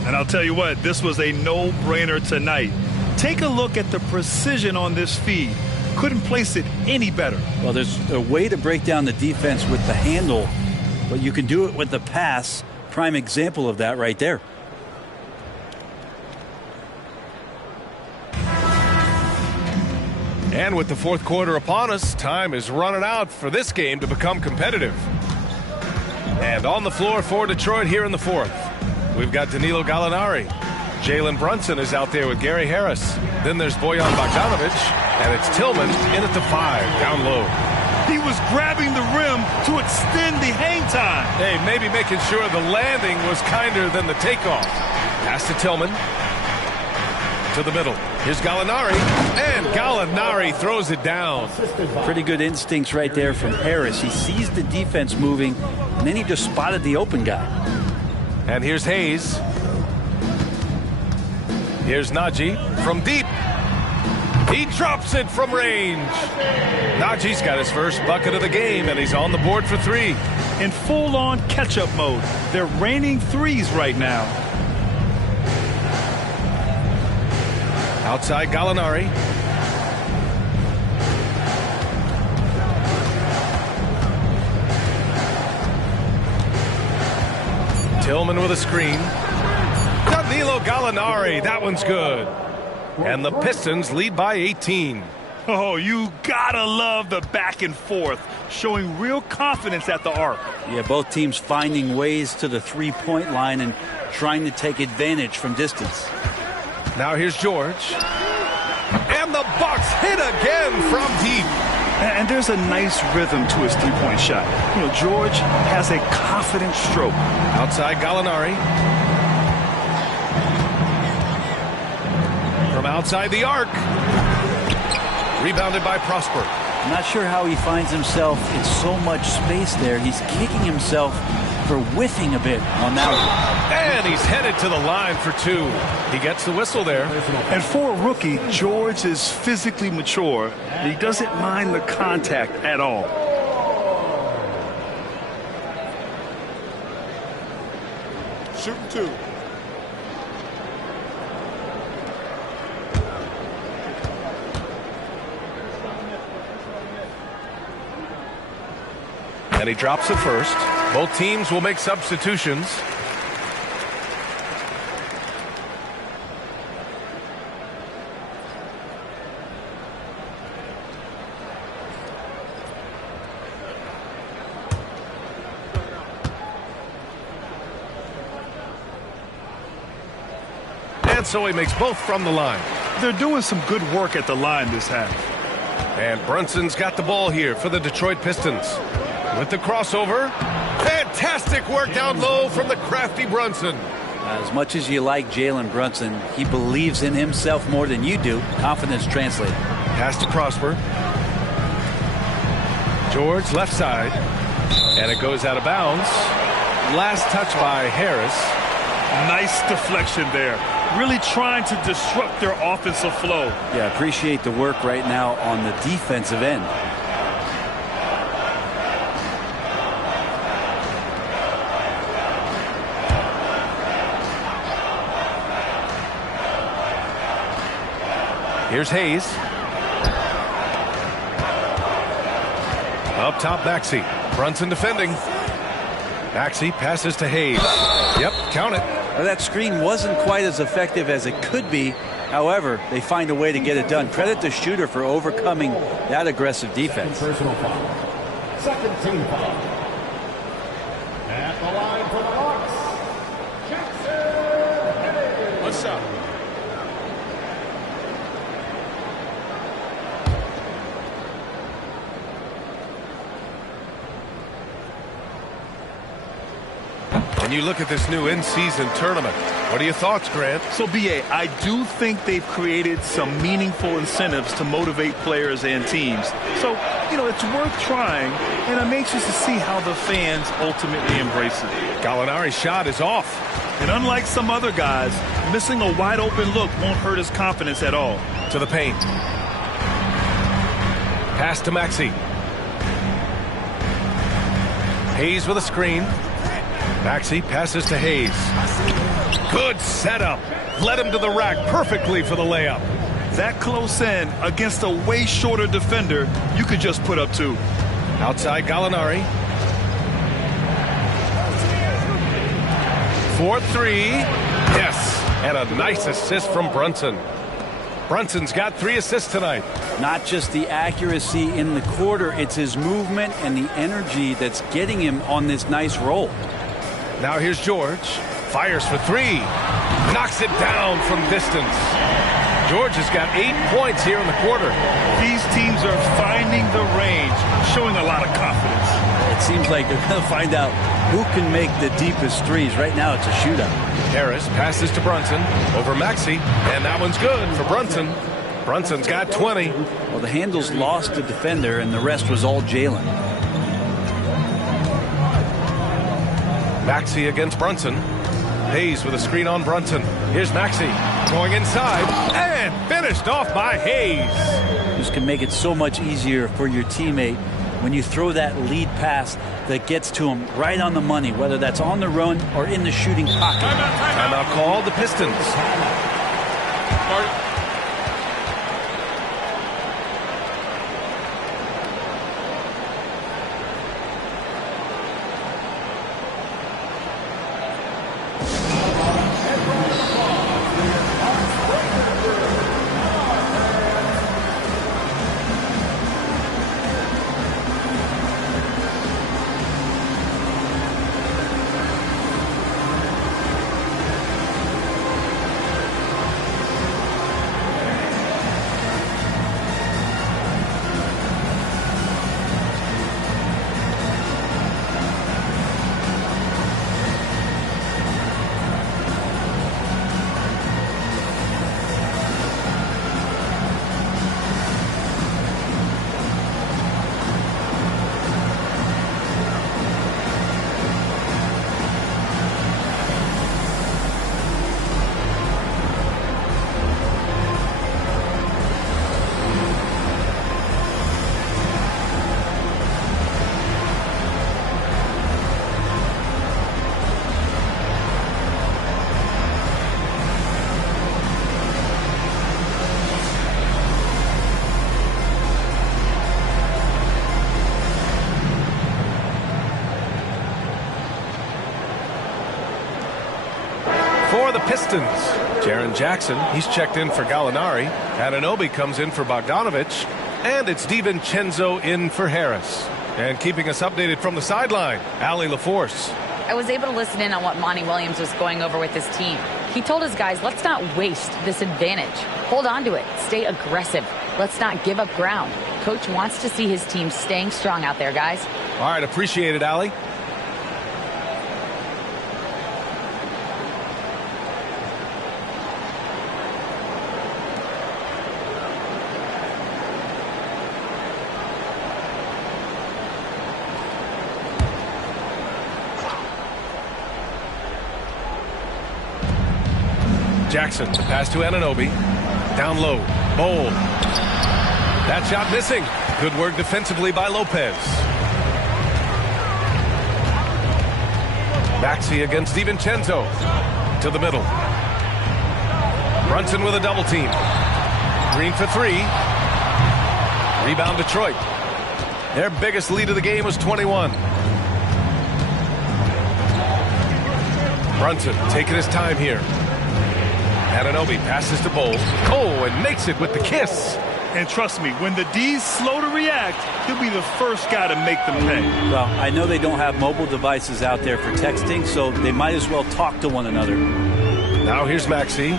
And I'll tell you what, this was a no-brainer tonight. Take a look at the precision on this feed. Couldn't place it any better. Well, there's a way to break down the defense with the handle, but you can do it with the pass. Prime example of that right there. And with the fourth quarter upon us, time is running out for this game to become competitive. And on the floor for Detroit here in the fourth, we've got Danilo Gallinari. Jalen Brunson is out there with Gary Harris. Then there's Bojan Bogdanovich. And it's Tillman in at the 5, down low. He was grabbing the rim to extend the hang time. Hey, maybe making sure the landing was kinder than the takeoff. Pass to Tillman. To the middle. Here's Gallinari. And Gallinari throws it down. Pretty good instincts right there from Harris. He sees the defense moving, and then he just spotted the open guy. And here's Hayes. Here's Najee from deep. He drops it from range. Najee's got his first bucket of the game, and he's on the board for 3. In full-on catch-up mode. They're raining threes right now. Outside Gallinari. Tillman with a screen. Danilo Gallinari. That one's good. And the Pistons lead by 18. Oh, you gotta love the back and forth, showing real confidence at the arc. Yeah, both teams finding ways to the three-point line and trying to take advantage from distance. Now here's George. And the Bucks hit again from deep. And there's a nice rhythm to his three-point shot. You know, George has a confident stroke. Outside Gallinari. From outside the arc. Rebounded by Prosper. I'm not sure how he finds himself in so much space there. He's kicking himself for whiffing a bit on that one. And he's headed to the line for 2. He gets the whistle there. And for a rookie, George is physically mature. He doesn't mind the contact at all. Shooting 2. And he drops it first. Both teams will make substitutions. And so he makes both from the line. They're doing some good work at the line this half. And Brunson's got the ball here for the Detroit Pistons. With the crossover. Fantastic work down low from the crafty Brunson. As much as you like Jalen Brunson, he believes in himself more than you do. Confidence translated. Pass to Prosper. George left side. And it goes out of bounds. Last touch by Harris. Nice deflection there. Really trying to disrupt their offensive flow. Yeah, appreciate the work right now on the defensive end. Here's Hayes. Up top, Maxey. Brunson defending. Maxey passes to Hayes. Yep, count it. Well, that screen wasn't quite as effective as it could be. However, they find a way to get it done. Credit the shooter for overcoming that aggressive defense. Personal foul. Second team foul. At the line for the Bucks, Jackson. What's up? And you look at this new in-season tournament. What are your thoughts, Grant? So, B.A., I do think they've created some meaningful incentives to motivate players and teams. So, you know, it's worth trying, and I'm anxious to see how the fans ultimately embrace it. Gallinari's shot is off. And unlike some other guys, missing a wide-open look won't hurt his confidence at all. To the paint. Pass to Maxey. Hayes with a screen. Maxey passes to Hayes. Good setup. Led him to the rack perfectly for the layup. That close in against a way shorter defender, you could just put up 2. Outside Gallinari. 4-3. Yes. And a nice assist from Brunson. Brunson's got 3 assists tonight. Not just the accuracy in the quarter, it's his movement and the energy that's getting him on this nice roll. Now here's George. Fires for 3. Knocks it down from distance. Georgia's got 8 points here in the quarter. These teams are finding the range, showing a lot of confidence. It seems like they're going to find out who can make the deepest threes. Right now, it's a shootout. Harris passes to Brunson over Maxey, and that one's good for Brunson. Brunson's got 20. Well, the handles lost the defender, and the rest was all Jalen. Maxey against Brunson. Hayes with a screen on Brunson. Here's Maxey going inside and finished off by Hayes. This can make it so much easier for your teammate when you throw that lead pass that gets to him right on the money, whether that's on the run or in the shooting pocket. Timeout called the Pistons. For the Pistons, Jaren Jackson, he's checked in for Gallinari. Anunoby comes in for Bogdanovich. And it's DiVincenzo in for Harris. And keeping us updated from the sideline, Allie LaForce. I was able to listen in on what Monty Williams was going over with his team. He told his guys, let's not waste this advantage. Hold on to it. Stay aggressive. Let's not give up ground. Coach wants to see his team staying strong out there, guys. All right, appreciate it, Allie. Jackson, the pass to Anunoby. Down low. Bowl. That shot missing. Good work defensively by Lopez. Maxey against DiVincenzo. To the middle. Brunson with a double team. Green for three. Rebound Detroit. Their biggest lead of the game was 21. Brunson taking his time here. Anunoby passes to Bowles. Oh, and makes it with the kiss. And trust me, when the D's slow to react, he'll be the first guy to make them pay. Well, I know they don't have mobile devices out there for texting, so they might as well talk to one another. Now here's Maxey.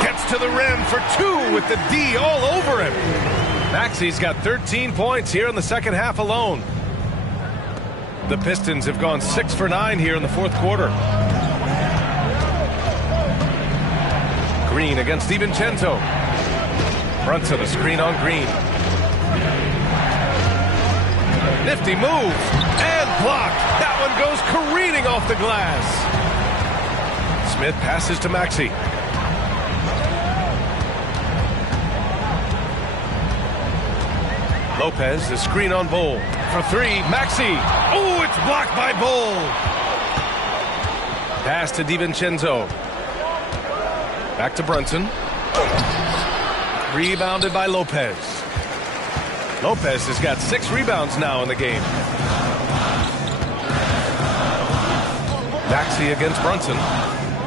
Gets to the rim for two with the D all over him. Maxey's got 13 points here in the second half alone. The Pistons have gone 6 for 9 here in the fourth quarter. Green against DiVincenzo. Brunson, a screen on Green. Nifty move. And blocked. That one goes careening off the glass. Smith passes to Maxey. Lopez, the screen on Bowl. For three, Maxey. Oh, it's blocked by Bowl. Pass to DiVincenzo. Back to Brunson. Rebounded by Lopez. Lopez has got 6 rebounds now in the game. Maxey against Brunson.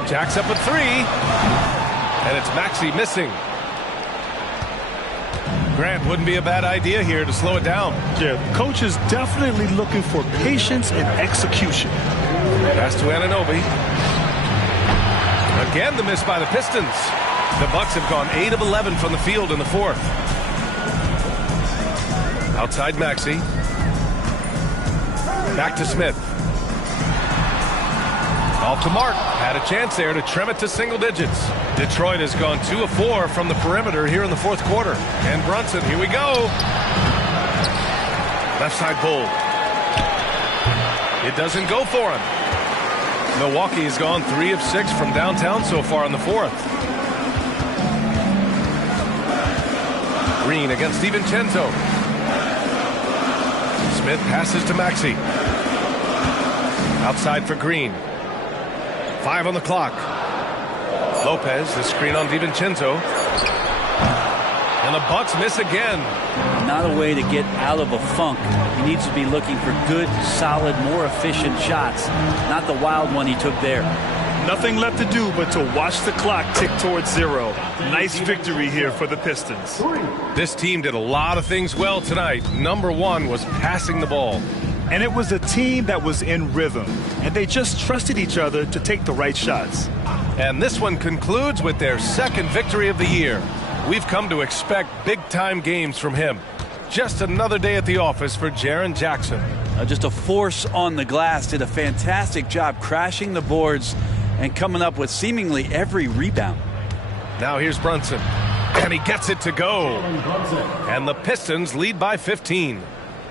Jacks up a 3. And it's Maxey missing. Grant, wouldn't be a bad idea here to slow it down. Yeah, coach is definitely looking for patience and execution. Pass to Anunoby. Again, the miss by the Pistons. The Bucks have gone 8 of 11 from the field in the fourth. Outside Maxey. Back to Smith. Off to Mark. Had a chance there to trim it to single digits. Detroit has gone 2 of 4 from the perimeter here in the fourth quarter. And Brunson, here we go. Left side pull. It doesn't go for him. Milwaukee has gone 3 of 6 from downtown so far in the fourth. Green against DiVincenzo. Smith passes to Maxey. Outside for Green. 5 on the clock. Lopez, the screen on DiVincenzo. And the Bucks miss again. Not a way to get out of a funk. He needs to be looking for good, solid, more efficient shots. Not the wild one he took there. Nothing left to do but to watch the clock tick towards 0. Nice victory here for the Pistons. This team did a lot of things well tonight. Number one was passing the ball. And it was a team that was in rhythm, and they just trusted each other to take the right shots. And this one concludes with their second victory of the year. We've come to expect big-time games from him. Just another day at the office for Jaren Jackson. Just a force on the glass. Did a fantastic job crashing the boards and coming up with seemingly every rebound. Now here's Brunson. And he gets it to go. And the Pistons lead by 15.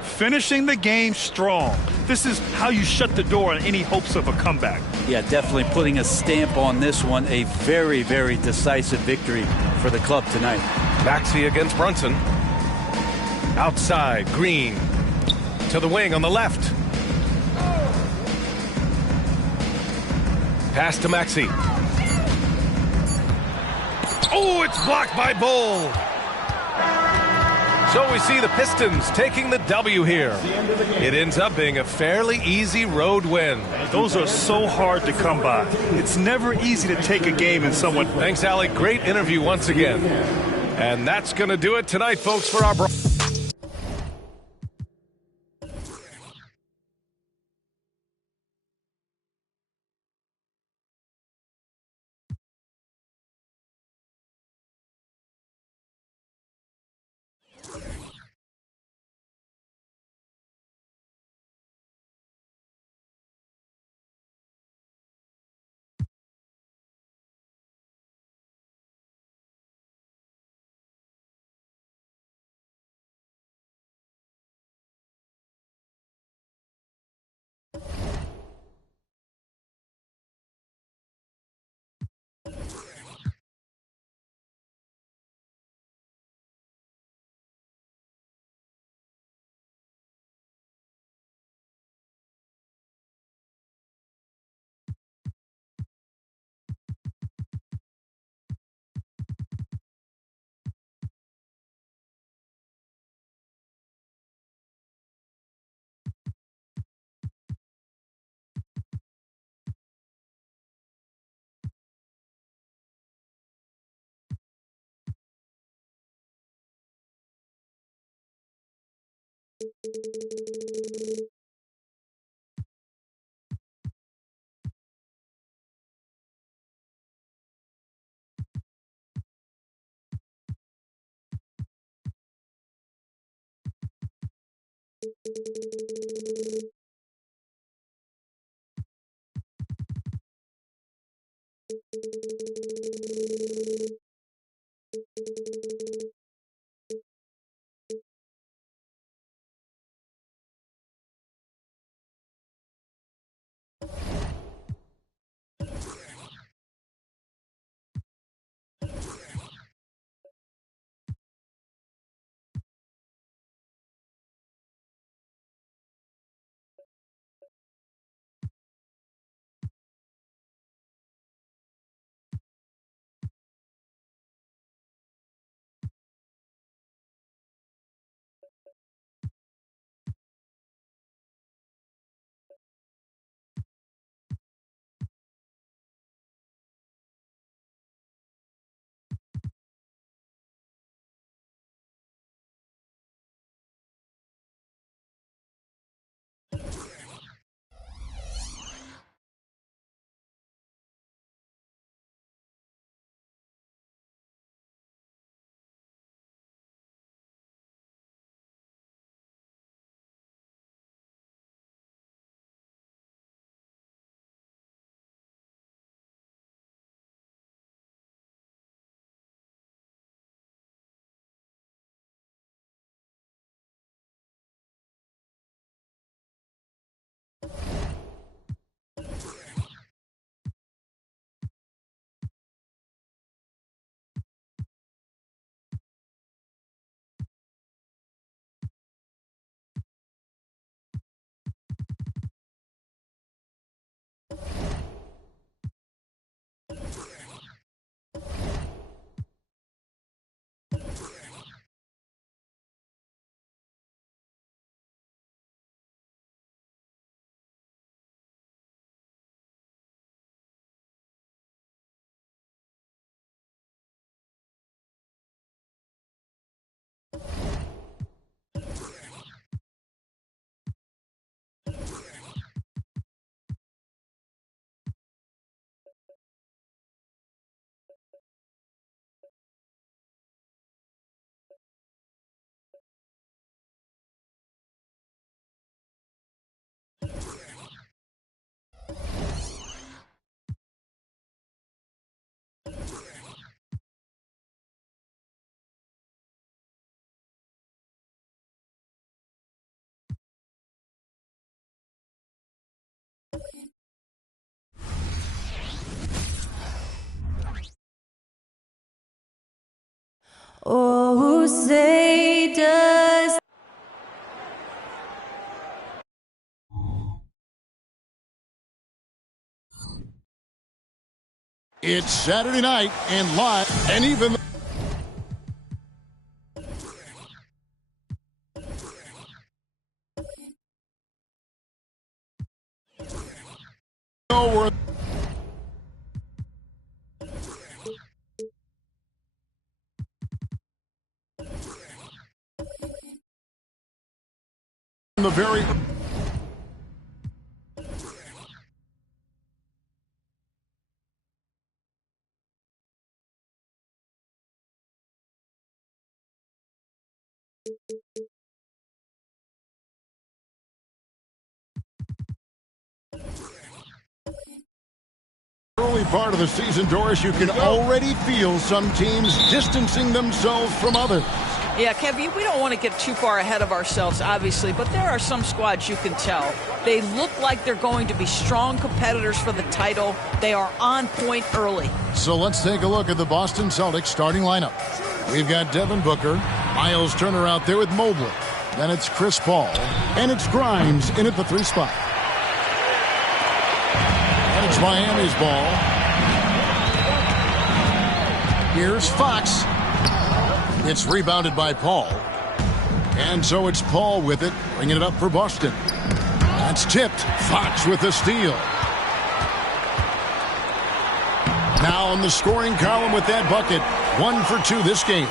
Finishing the game strong. This is how you shut the door on any hopes of a comeback. Yeah, definitely putting a stamp on this one. A very, very decisive victory for the club tonight. Maxey against Brunson. Outside, Green. To the wing on the left. Pass to Maxey. Oh, it's blocked by Bull. So we see the Pistons taking the W here. It ends up being a fairly easy road win. Those are so hard to come by. It's never easy to take a game in someone. Thanks, Alec. Great interview once again. And that's going to do it tonight, folks, for our... Oh, say does. It's Saturday night and live, and even though we're in the very early part of the season, Doris, you can already feel some teams distancing themselves from others. Yeah, Kevin, we don't want to get too far ahead of ourselves, obviously, but there are some squads you can tell. They look like they're going to be strong competitors for the title. They are on point early. So let's take a look at the Boston Celtics starting lineup. We've got Devin Booker, Miles Turner out there with Mobley. Then it's Chris Paul, and it's Grimes in at the 3 spot. And it's Miami's ball. Here's Fox. It's rebounded by Paul. And so it's Paul with it, bringing it up for Boston. That's tipped. Fox with the steal. Now on the scoring column with that bucket. 1 for 2 this game.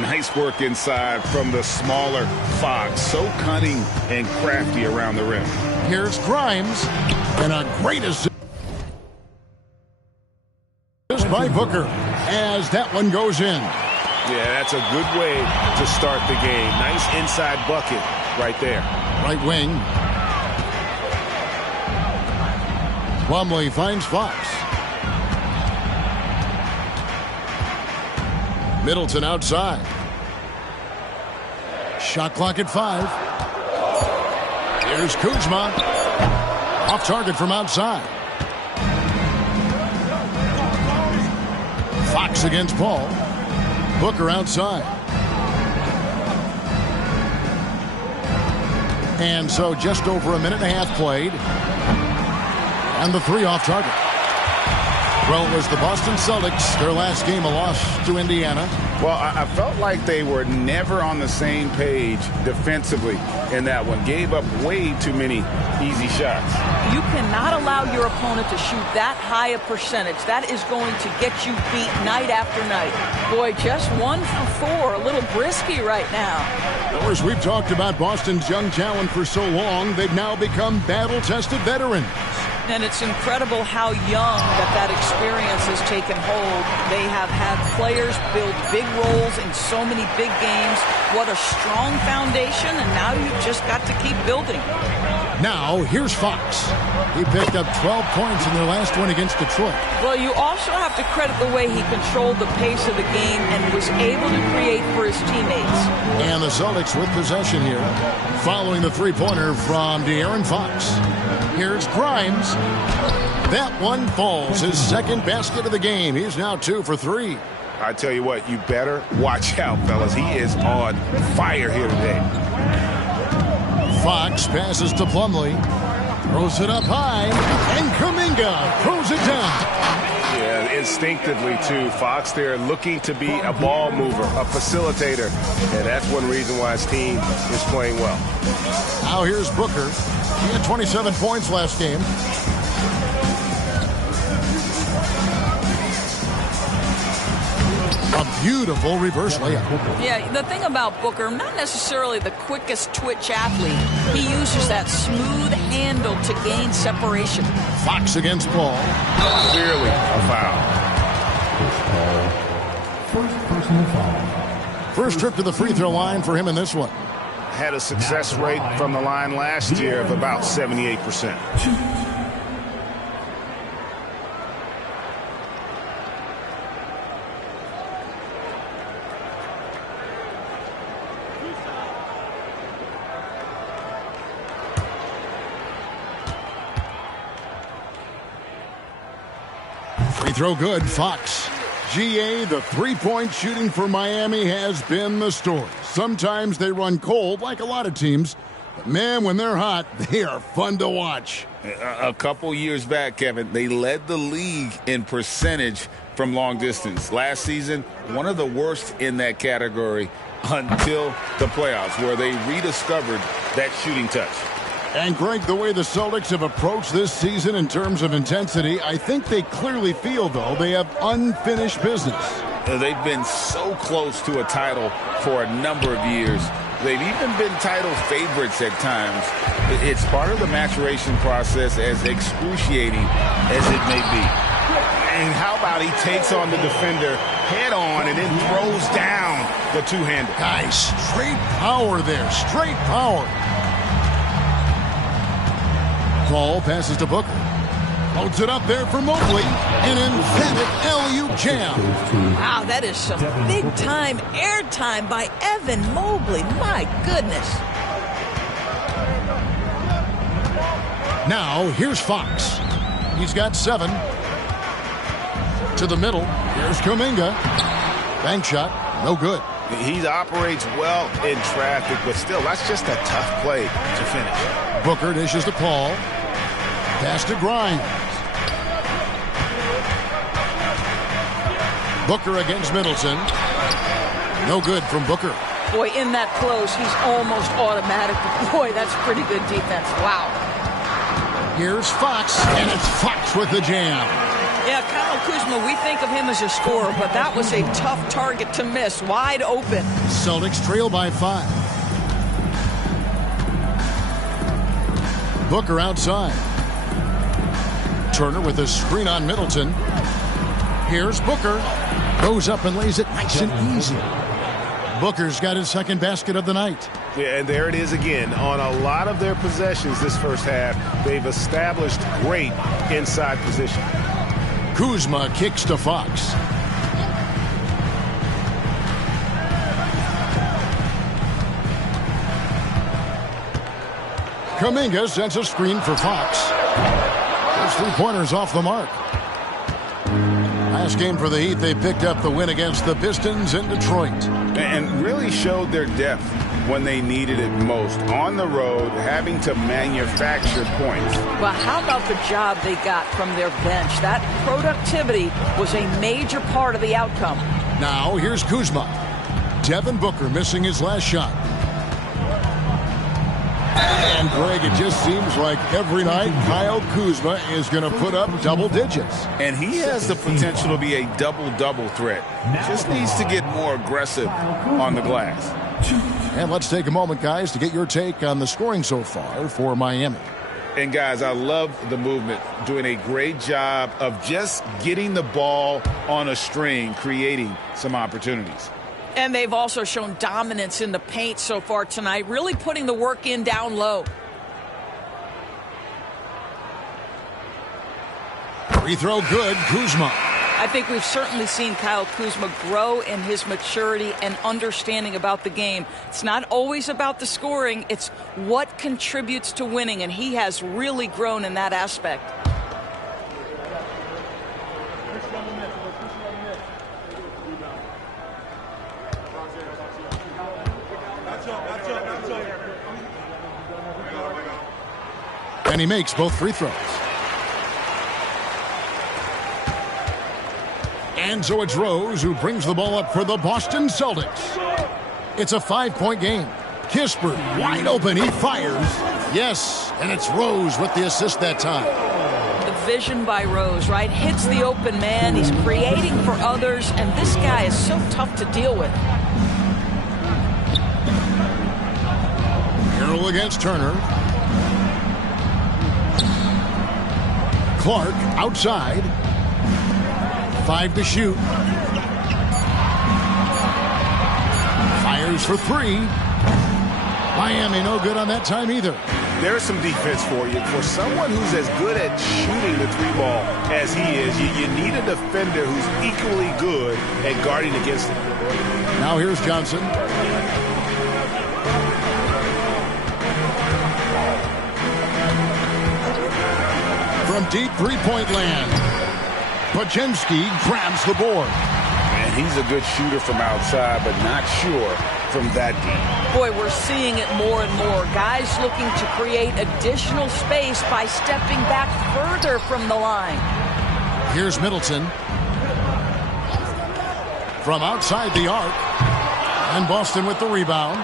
Nice work inside from the smaller Fox. So cunning and crafty around the rim. Here's Grimes. And a great assist by Booker as that one goes in. Yeah, that's a good way to start the game. Nice inside bucket right there. Right wing. Plumlee finds Fox. Middleton outside. Shot clock at 5. Here's Kuzma. Off target from outside. Fox against Paul. Booker outside. And so just over a minute and a half played. And the 3 off target. Well, it was the Boston Celtics, their last game, a loss to Indiana. Well, I felt like they were never on the same page defensively in that one. Gave up way too many easy shots. You cannot allow your opponent to shoot that high a percentage. That is going to get you beat night after night. Boy, just 1 for 4. A little brisky right now. Of course, we've talked about Boston's young talent for so long. They've now become battle-tested veterans. And it's incredible how young that experience has taken hold. They have had players build big roles in so many big games. What a strong foundation, and now you've just got to keep building. Now, here's Fox. He picked up 12 points in their last one against Detroit. Well, you also have to credit the way he controlled the pace of the game and was able to create for his teammates. And the Celtics with possession here, following the three-pointer from De'Aaron Fox. Here's Grimes. That one falls, his second basket of the game. He's now 2 for 3. I tell you what, you better watch out, fellas. He is on fire here today. Fox passes to Plumlee. Throws it up high. And Kuminga throws it down. Yeah, instinctively, too. Fox there looking to be a ball mover, a facilitator. And that's one reason why his team is playing well. Now here's Booker. He had 27 points last game. A beautiful reverse layup. Yeah, the thing about Booker, not necessarily the quickest twitch athlete. He uses that smooth handle to gain separation. Fox against Paul. Clearly a foul. First personal foul. First trip to the free throw line for him in this one. Had a success rate from the line last year of about 78%. Free throw good. Fox. GA, the three-point shooting for Miami has been the story. Sometimes they run cold like a lot of teams. But man, when they're hot, they are fun to watch. A couple years back, Kevin, they led the league in percentage from long distance. Last season, one of the worst in that category until the playoffs, where they rediscovered that shooting touch. And Greg, the way the Celtics have approached this season in terms of intensity, I think they clearly feel, though, they have unfinished business. They've been so close to a title for a number of years. They've even been title favorites at times. It's part of the maturation process, as excruciating as it may be. And how about he takes on the defender head on and then throws down the two-hander. Guys, straight power there, straight power. Ball passes to Booker. Loads it up there for Mobley. An emphatic alley-oop jam. Wow, that is some big-time airtime by Evan Mobley. My goodness. Now, here's Fox. He's got 7. To the middle. Here's Kuminga. Bank shot. No good. He operates well in traffic, but still, that's just a tough play to finish. Booker dishes to Paul. Pass to Grimes. Booker against Middleton. No good from Booker. Boy, in that close, he's almost automatic. Boy, that's pretty good defense. Wow. Here's Fox, and it's Fox with the jam. Yeah, Kyle Kuzma, we think of him as a scorer, but that was a tough target to miss. Wide open. Celtics trail by 5. Booker outside. Turner with a screen on Middleton. Here's Booker. Goes up and lays it nice and easy. Booker's got his second basket of the night. Yeah, and there it is again. On a lot of their possessions this first half, they've established great inside position. Kuzma kicks to Fox. Kuminga sends a screen for Fox. Those 3-pointers off the mark. Last game for the Heat, they picked up the win against the Pistons in Detroit. And really showed their depth when they needed it most. On the road, having to manufacture points. Well, how about the job they got from their bench? That productivity was a major part of the outcome. Now, here's Kuzma. Devin Booker missing his last shot. And, Greg, it just seems like every night Kyle Kuzma is going to put up double digits. And he has the potential to be a double-double threat. Just needs to get more aggressive on the glass. And let's take a moment, guys, to get your take on the scoring so far for Miami. And, guys, I love the movement. Doing a great job of just getting the ball on a string, creating some opportunities. And they've also shown dominance in the paint so far tonight, really putting the work in down low. Free throw good, Kuzma. I think we've certainly seen Kyle Kuzma grow in his maturity and understanding about the game. It's not always about the scoring, it's what contributes to winning, and he has really grown in that aspect. And he makes both free throws. And so it's Rose who brings the ball up for the Boston Celtics. It's a 5-point game. Kispert wide open. He fires. Yes, and it's Rose with the assist that time. The vision by Rose, right? Hits the open man. He's creating for others, and this guy is so tough to deal with. Harrell against Turner. Clark outside. 5 to shoot. Fires for 3. Miami no good on that time either. There's some defense for you. For someone who's as good at shooting the 3-ball as he is, you need a defender who's equally good at guarding against him. Now here's Johnson. From deep 3-point land, Pajemski grabs the board. he's a good shooter from outside, but not sure from that deep. Boy, we're seeing it more and more. Guys looking to create additional space by stepping back further from the line. Here's Middleton. From outside the arc. And Boston with the rebound.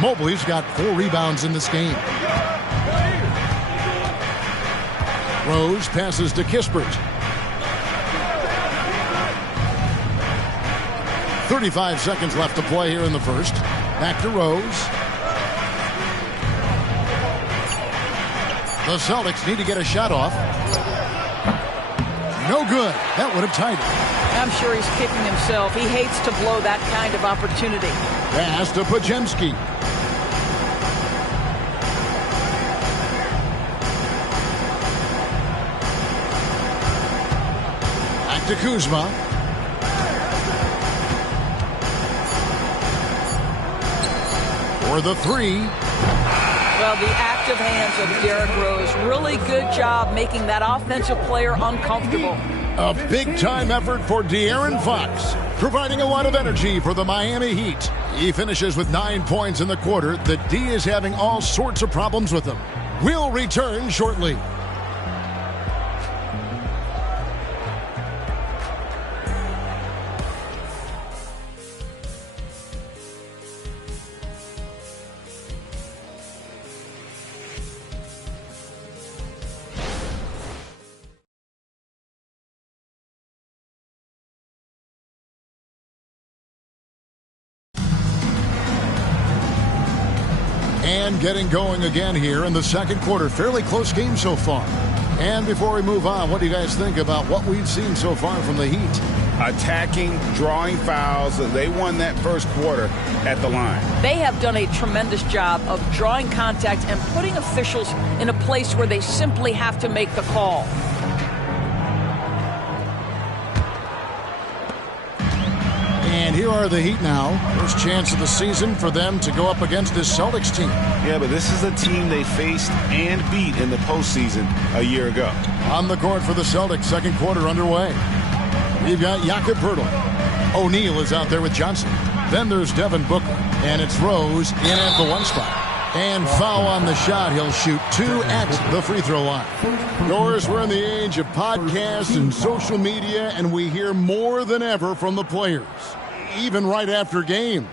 Mobley's got 4 rebounds in this game. Rose passes to Kispert. 35 seconds left to play here in the first. Back to Rose. The Celtics need to get a shot off. No good. That would have tied it. I'm sure he's kicking himself. He hates to blow that kind of opportunity. Pass to Podziemski. Back to Kuzma. For the 3. Well, the active hands of Derrick Rose. Really good job making that offensive player uncomfortable. A big-time effort for De'Aaron Fox, providing a lot of energy for the Miami Heat. He finishes with 9 points in the quarter. The D is having all sorts of problems with him. We'll return shortly. And getting going again here in the second quarter. Fairly close game so far. And before we move on, what do you guys think about what we've seen so far from the Heat? Attacking, drawing fouls. They won that first quarter at the line. They have done a tremendous job of drawing contact and putting officials in a place where they simply have to make the call. And here are the Heat now. First chance of the season for them to go up against this Celtics team. Yeah, but this is a team they faced and beat in the postseason a year ago. On the court for the Celtics, second quarter underway. We've got Jakob Poeltl. O'Neal is out there with Johnson. Then there's Devin Booker. And it's Rose in at the 1 spot. And foul on the shot. He'll shoot 2 at the free throw line. Doris, we're in the age of podcasts and social media, and we hear more than ever from the players, even right after games.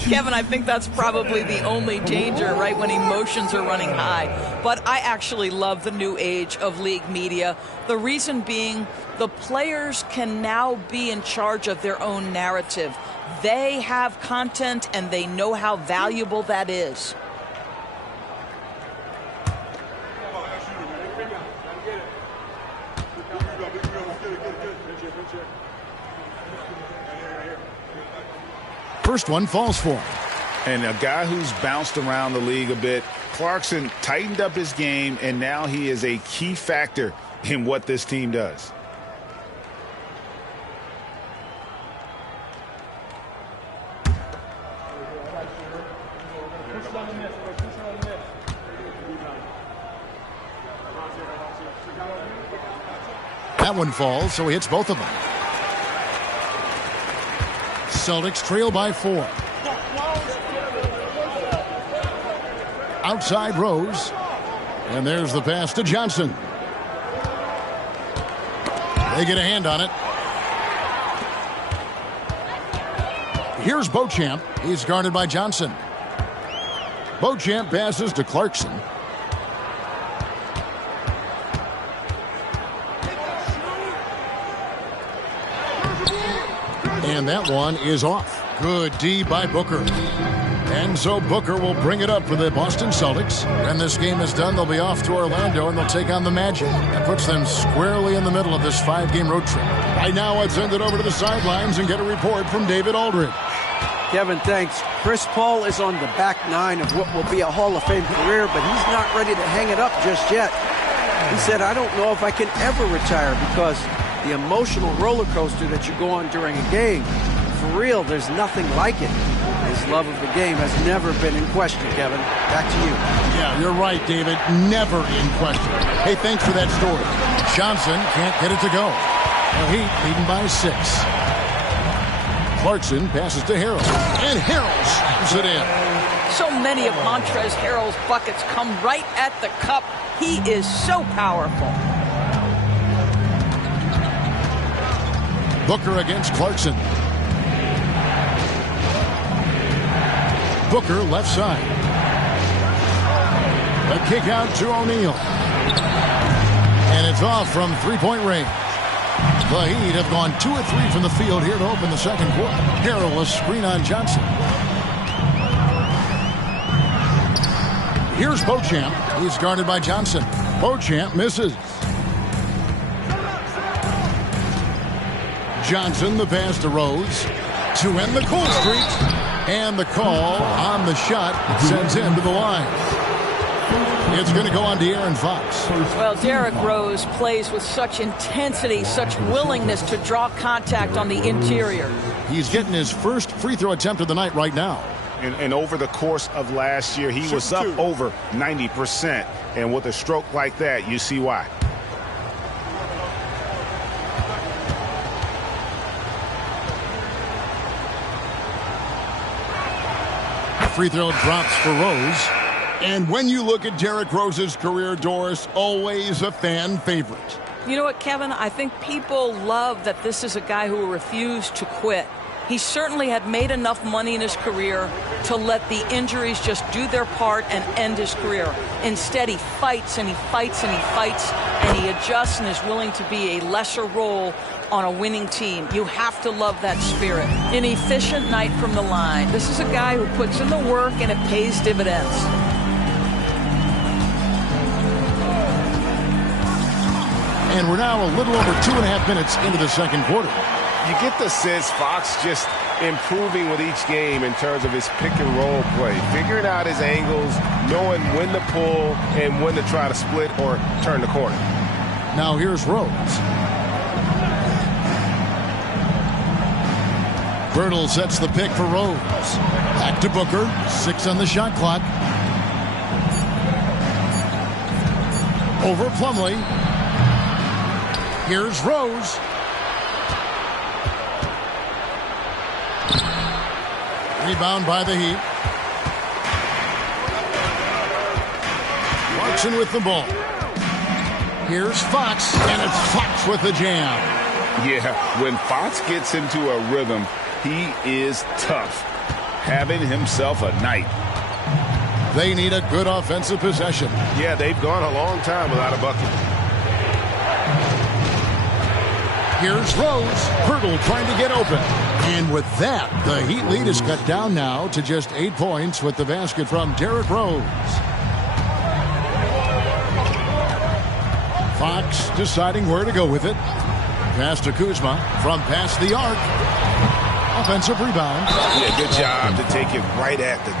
Kevin, I think that's probably the only danger, right, when emotions are running high. But I actually love the new age of league media. The reason being, the players can now be in charge of their own narrative. They have content, and they know how valuable that is. First one falls for him. And a guy who's bounced around the league a bit, Clarkson tightened up his game, and now he is a key factor in what this team does. That one falls, so he hits both of them. Celtics trail by 4. Outside Rose. And there's the pass to Johnson. They get a hand on it. Here's Beauchamp. He's guarded by Johnson. Beauchamp passes to Clarkson. And that one is off. Good D by Booker. And so Booker will bring it up for the Boston Celtics. When this game is done, they'll be off to Orlando, and they'll take on the Magic. That puts them squarely in the middle of this 5-game road trip. Right now, let's send it over to the sidelines and get a report from David Aldridge. Kevin, thanks. Chris Paul is on the back 9 of what will be a Hall of Fame career, but he's not ready to hang it up just yet. He said, I don't know if I can ever retire because the emotional roller coaster that you go on during a game, for real, there's nothing like it. His love of the game has never been in question, Kevin. Back to you. Yeah, you're right, David. Never in question. Hey, thanks for that story. Johnson can't get it to go. The Heat leading by 6. Clarkson passes to Harrell. And Harrell slams it in. So many of Montrezl Harrell's buckets come right at the cup. He is so powerful. Booker against Clarkson. Booker left side. A kick out to O'Neal. And it's off from three-point range. The Heat have gone 2 of 3 from the field here to open the second quarter. Harrell, a screen on Johnson. Here's Beauchamp. He's guarded by Johnson. Beauchamp misses. Johnson, the pass to Rose to end the cool streak. And the call on the shot sends him to the line. It's going to go on De'Aaron Fox. Well, Derrick Rose plays with such intensity, such willingness to draw contact on the interior. He's getting his first free throw attempt of the night right now. And over the course of last year, he was up over 90%. And with a stroke like that, you see why. Free throw drops for Rose. And when you look at Derrick Rose's career, Doris, always a fan favorite. You know what, Kevin? I think people love that this is a guy who refused to quit. He certainly had made enough money in his career to let the injuries just do their part and end his career. Instead, he fights and he fights and he fights, and he adjusts and is willing to be a lesser role on a winning team. You have to love that spirit. An efficient night from the line. This is a guy who puts in the work and it pays dividends. And we're now a little over 2.5 minutes into the second quarter. You get the sense Fox just improving with each game in terms of his pick and roll play, figuring out his angles, knowing when to pull and when to try to split or turn the corner. Now here's Rose. Bertle sets the pick for Rose. Back to Booker. 6 on the shot clock. Over Plumlee. Here's Rose. Rebound by the Heat. Clarkson with the ball. Here's Fox, and it's Fox with the jam. Yeah, when Fox gets into a rhythm, he is tough, having himself a night. They need a good offensive possession. Yeah, they've gone a long time without a bucket. Here's Rose. Bertle trying to get open. And with that, the Heat lead is cut down now to just 8 points with the basket from Derrick Rose. Fox deciding where to go with it. Pass to Kuzma from past the arc. Offensive rebound. Yeah, good job to take it right at the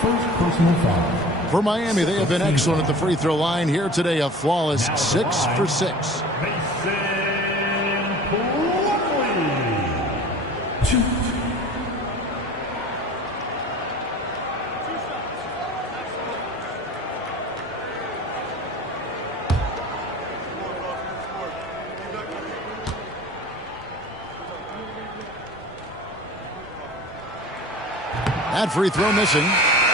First personal foul. For Miami, they have been excellent at the free throw line here today. A flawless 6 for 6. That free throw missing.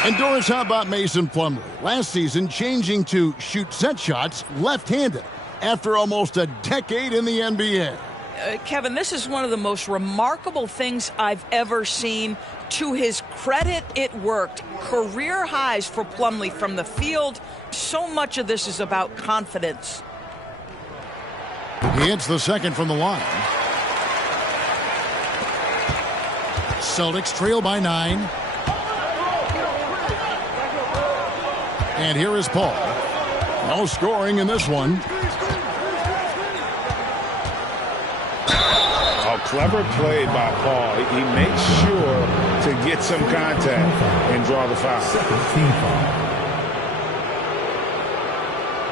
And Doris, how about Mason Plumlee? Last season, changing to shoot set shots left-handed after almost a decade in the NBA. Kevin, this is one of the most remarkable things I've ever seen. To his credit, it worked. Career highs for Plumlee from the field. So much of this is about confidence. He hits the second from the line. Celtics trail by 9. And here is Paul. No scoring in this one. Oh, clever play by Paul. He makes sure to get some contact and draw the foul.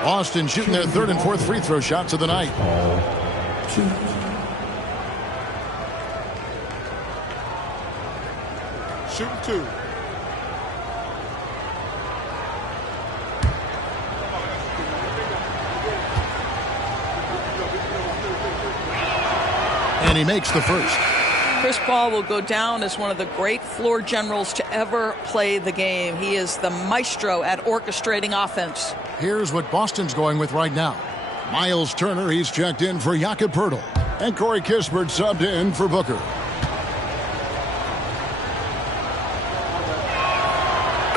Austin shooting their third and fourth free throw shots of the night. Shoot 2. And he makes the first. Chris Paul will go down as one of the great floor generals to ever play the game. He is the maestro at orchestrating offense. Here's what Boston's going with right now. Miles Turner, he's checked in for Jakob Poeltl. And Corey Kispert subbed in for Booker.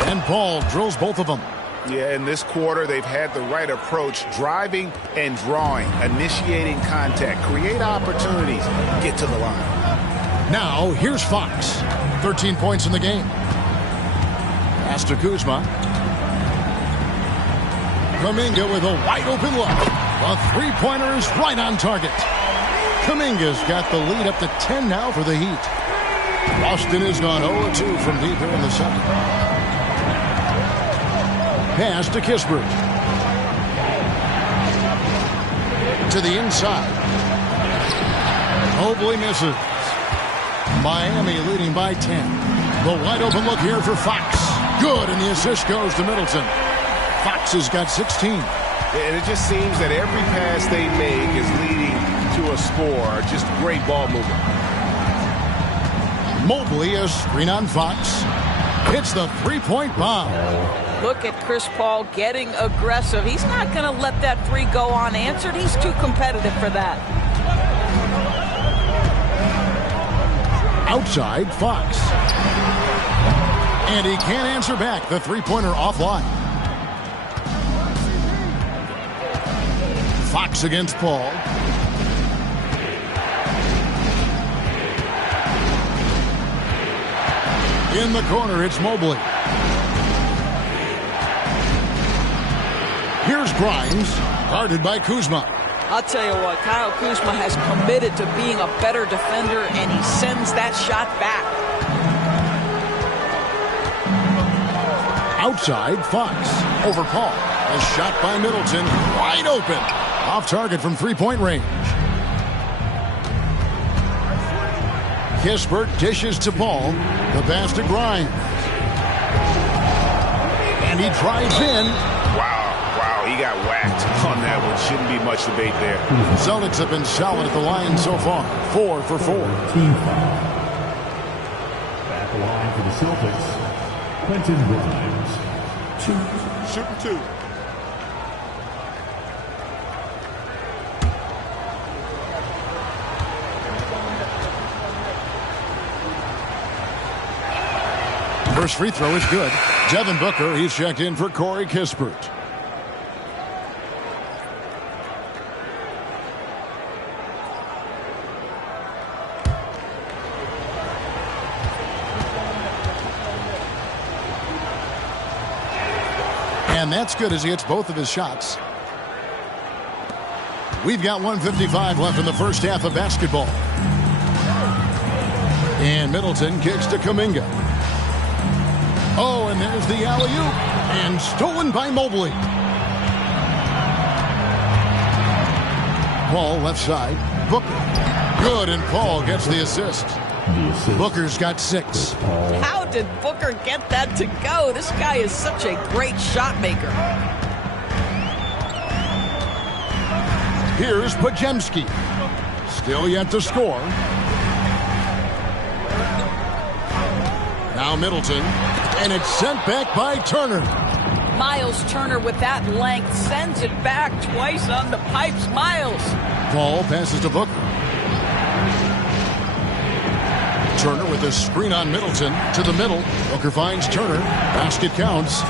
And Paul drills both of them. Yeah, in this quarter, they've had the right approach, driving and drawing, initiating contact, create opportunities, get to the line. Now, here's Fox. 13 points in the game. Pass to Kuzma. Kuminga with a wide-open look. The three-pointer is right on target. Kuminga's got the lead up to 10 now for the Heat. Boston has gone 0-2 from deep here in the second. Pass to Kispert. To the inside. Mobley misses. Miami leading by 10. The wide open look here for Fox. Good, and the assist goes to Middleton. Fox has got 16. And it just seems that every pass they make is leading to a score. Just great ball movement. Mobley, a screen on Fox. Hits the three-point bomb. Look at Chris Paul getting aggressive. He's not going to let that three go unanswered. He's too competitive for that. Outside, Fox. And he can't answer back. The three-pointer offline. Fox against Paul. In the corner, it's Mobley. Here's Grimes, guarded by Kuzma. I'll tell you what, Kyle Kuzma has committed to being a better defender, and he sends that shot back. Outside, Fox. Over Paul. A shot by Middleton. Wide open. Off target from three-point range. Kispert dishes to Paul. The pass to Grimes. And he drives in. Wow, he got whacked on that one. Shouldn't be much debate there. Celtics have been solid at the line so far. 4 for 4. Team foul. Back line for the Celtics. Quentin Grimes. 2. Shooting 2. First free throw is good. Devin Booker, he's checked in for Corey Kispert. And that's good as he hits both of his shots. We've got 1:55 left in the first half of basketball. And Middleton kicks to Kuminga. Oh, and there's the alley-oop. And stolen by Mobley. Paul left side. Booker. Good, and Paul gets the assist. Booker's got 6. How did Booker get that to go? This guy is such a great shot maker. Here's Podziemski. Still yet to score. Now Middleton. And it's sent back by Turner. Miles Turner with that length sends it back twice on the pipes. Miles. Paul passes to Booker. Turner with a screen on Middleton to the middle. Booker finds Turner. Basket counts.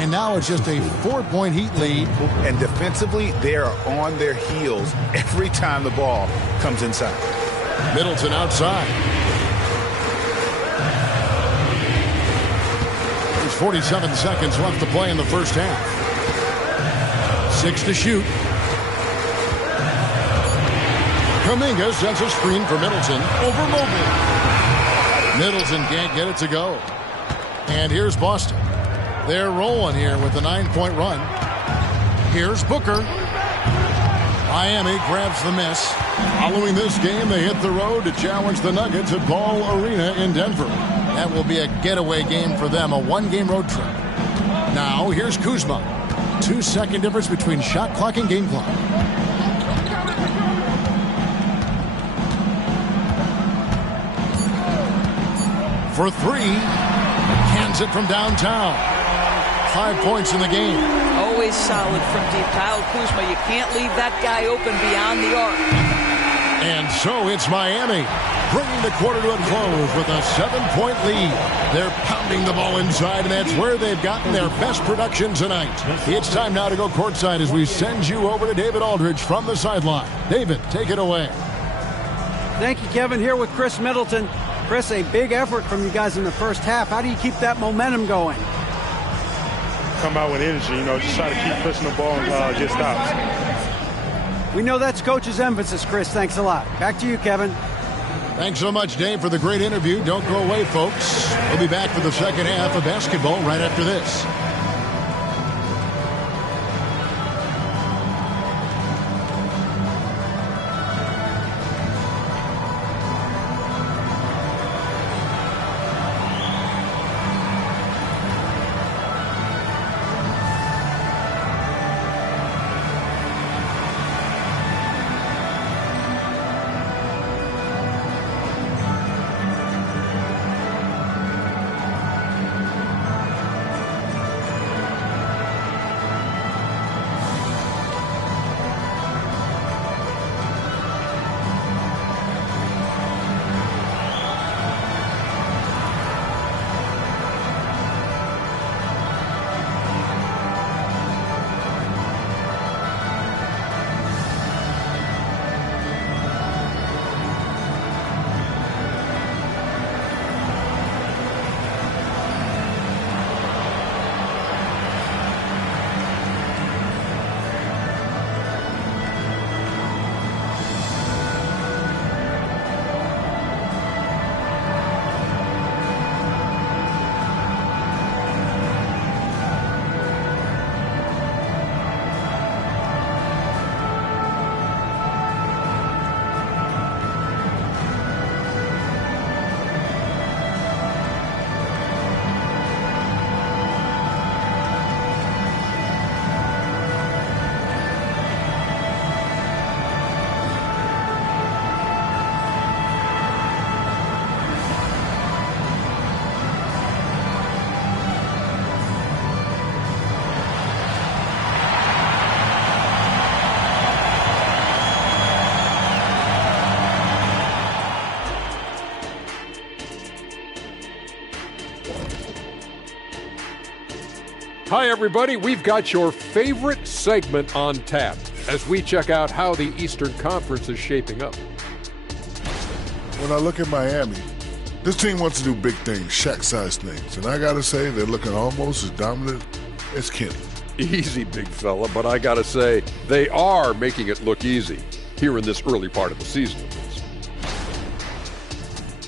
And now it's just a 4-point Heat lead. And defensively, they are on their heels every time the ball comes inside. Middleton outside. There's 47 seconds left to play in the first half. 6 to shoot. Kuminga sends a screen for Middleton over Mobley. Middleton can't get it to go. And here's Boston. They're rolling here with a 9-point run. Here's Booker. Miami grabs the miss. Following this game, they hit the road to challenge the Nuggets at Ball Arena in Denver. That will be a getaway game for them, a one-game road trip. Now, here's Kuzma. 2-second difference between shot clock and game clock. for three. Cans it from downtown. 5 points in the game. Always solid from deep. Kyle Kuzma, you can't leave that guy open beyond the arc. And so it's Miami, bringing the quarter to a close with a 7-point lead. They're pounding the ball inside, and that's where they've gotten their best production tonight. It's time now to go courtside as we send you over to David Aldridge from the sideline. David, take it away. Thank you, Kevin. Here with Chris Middleton. Chris, a big effort from you guys in the first half. How do you keep that momentum going? Come out with energy, just try to keep pushing the ball and get stops. We know that's Coach's emphasis, Chris. Thanks a lot. Back to you, Kevin. Thanks so much, Dave, for the great interview. Don't go away, folks. We'll be back for the second half of basketball right after this. Hi, everybody. We've got your favorite segment on tap as we check out how the Eastern Conference is shaping up. When I look at Miami, this team wants to do big things, Shaq-sized things. And I got to say, they're looking almost as dominant as Kenny. Easy, big fella, but I got to say, they are making it look easy here in this early part of the season.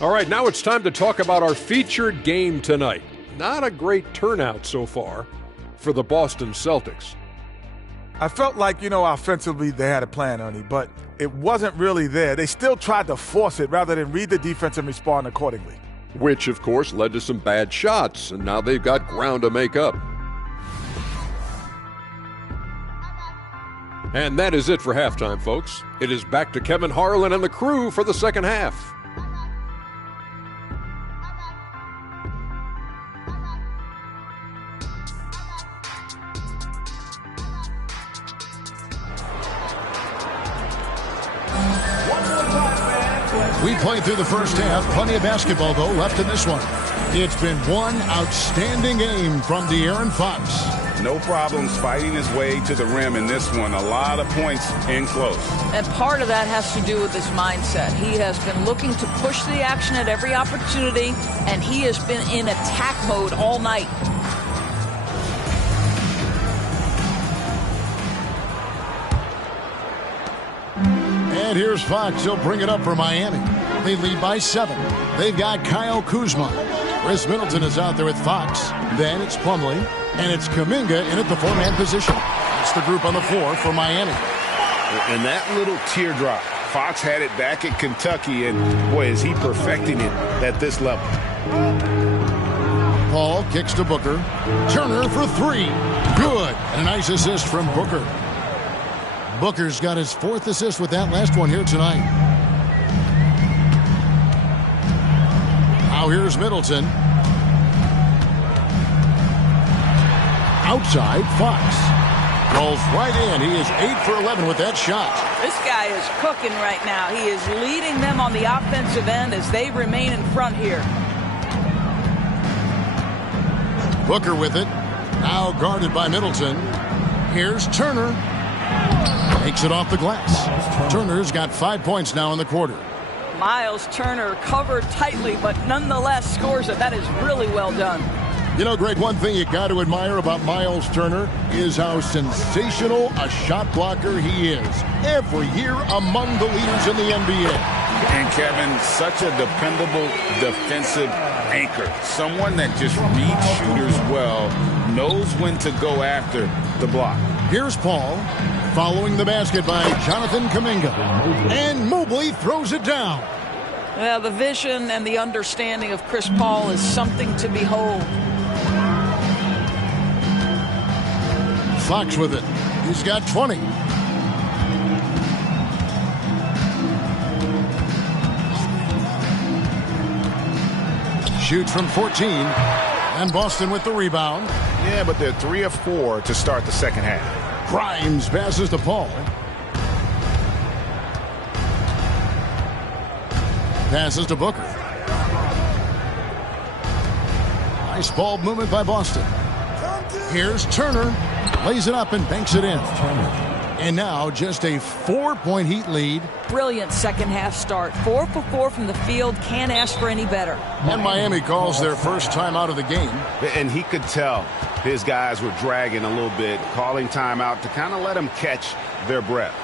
All right, now it's time to talk about our featured game tonight. Not a great turnout so far for the Boston Celtics. I felt like, offensively they had a plan, Ernie, but it wasn't really there. They still tried to force it rather than read the defense and respond accordingly. Which, of course, led to some bad shots, and now they've got ground to make up. And that is it for halftime, folks. It is back to Kevin Harlan and the crew for the second half. We played through the first half. Plenty of basketball, though, left in this one. It's been one outstanding game from De'Aaron Fox. No problems fighting his way to the rim in this one. A lot of points in close. And part of that has to do with his mindset. He has been looking to push the action at every opportunity, and he has been in attack mode all night. And here's Fox. He'll bring it up for Miami. They lead by 7. They've got Kyle Kuzma. Chris Middleton is out there with Fox. Then it's Plumlee. And it's Kuminga in at the 4-man position. That's the group on the floor for Miami. And that little teardrop. Fox had it back at Kentucky, and boy, is he perfecting it at this level. Paul kicks to Booker. Turner for 3. Good. And a nice assist from Booker. Booker's got his 4th assist with that last one here tonight. Now here's Middleton. Outside, Fox. Rolls right in. He is 8 for 11 with that shot. This guy is cooking right now. He is leading them on the offensive end as they remain in front here. Booker with it. Now guarded by Middleton. Here's Turner. Takes it off the glass. Turner's got 5 points now in the quarter. Miles Turner covered tightly, but nonetheless scores it. That is really well done. You know, Greg, one thing you got to admire about Miles Turner is how sensational a shot blocker he is. Every year among the leaders in the NBA. And Kevin, such a dependable defensive anchor. Someone that just reads shooters well, knows when to go after the block. Here's Paul, following the basket by Jonathan Kuminga. And Mobley throws it down. Well, the vision and the understanding of Chris Paul is something to behold. Fox with it. He's got 20. Shoots from 14. And Boston with the rebound. Yeah, but they're 3 of 4 to start the second half. Grimes passes to Paul. Passes to Booker. Nice ball movement by Boston. Here's Turner. Lays it up and banks it in. And now just a 4-point Heat lead. Brilliant second half start. 4 for 4 from the field. Can't ask for any better. And Miami calls their first time out of the game. And he could tell his guys were dragging a little bit, calling timeout to kind of let them catch their breath.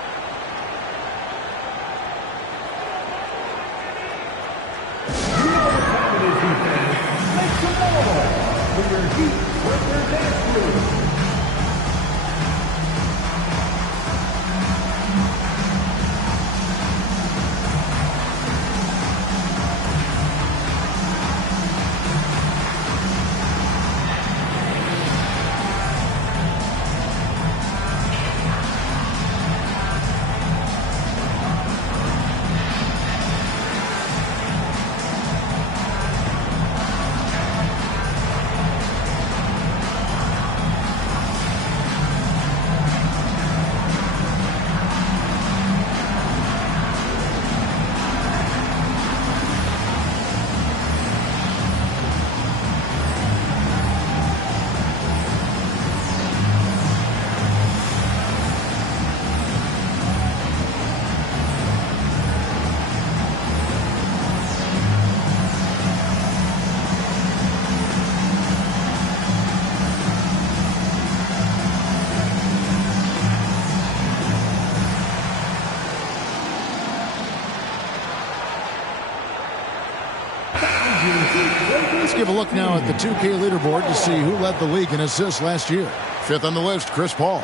Let's give a look now at the 2K leaderboard to see who led the league in assists last year. 5th on the list, Chris Paul.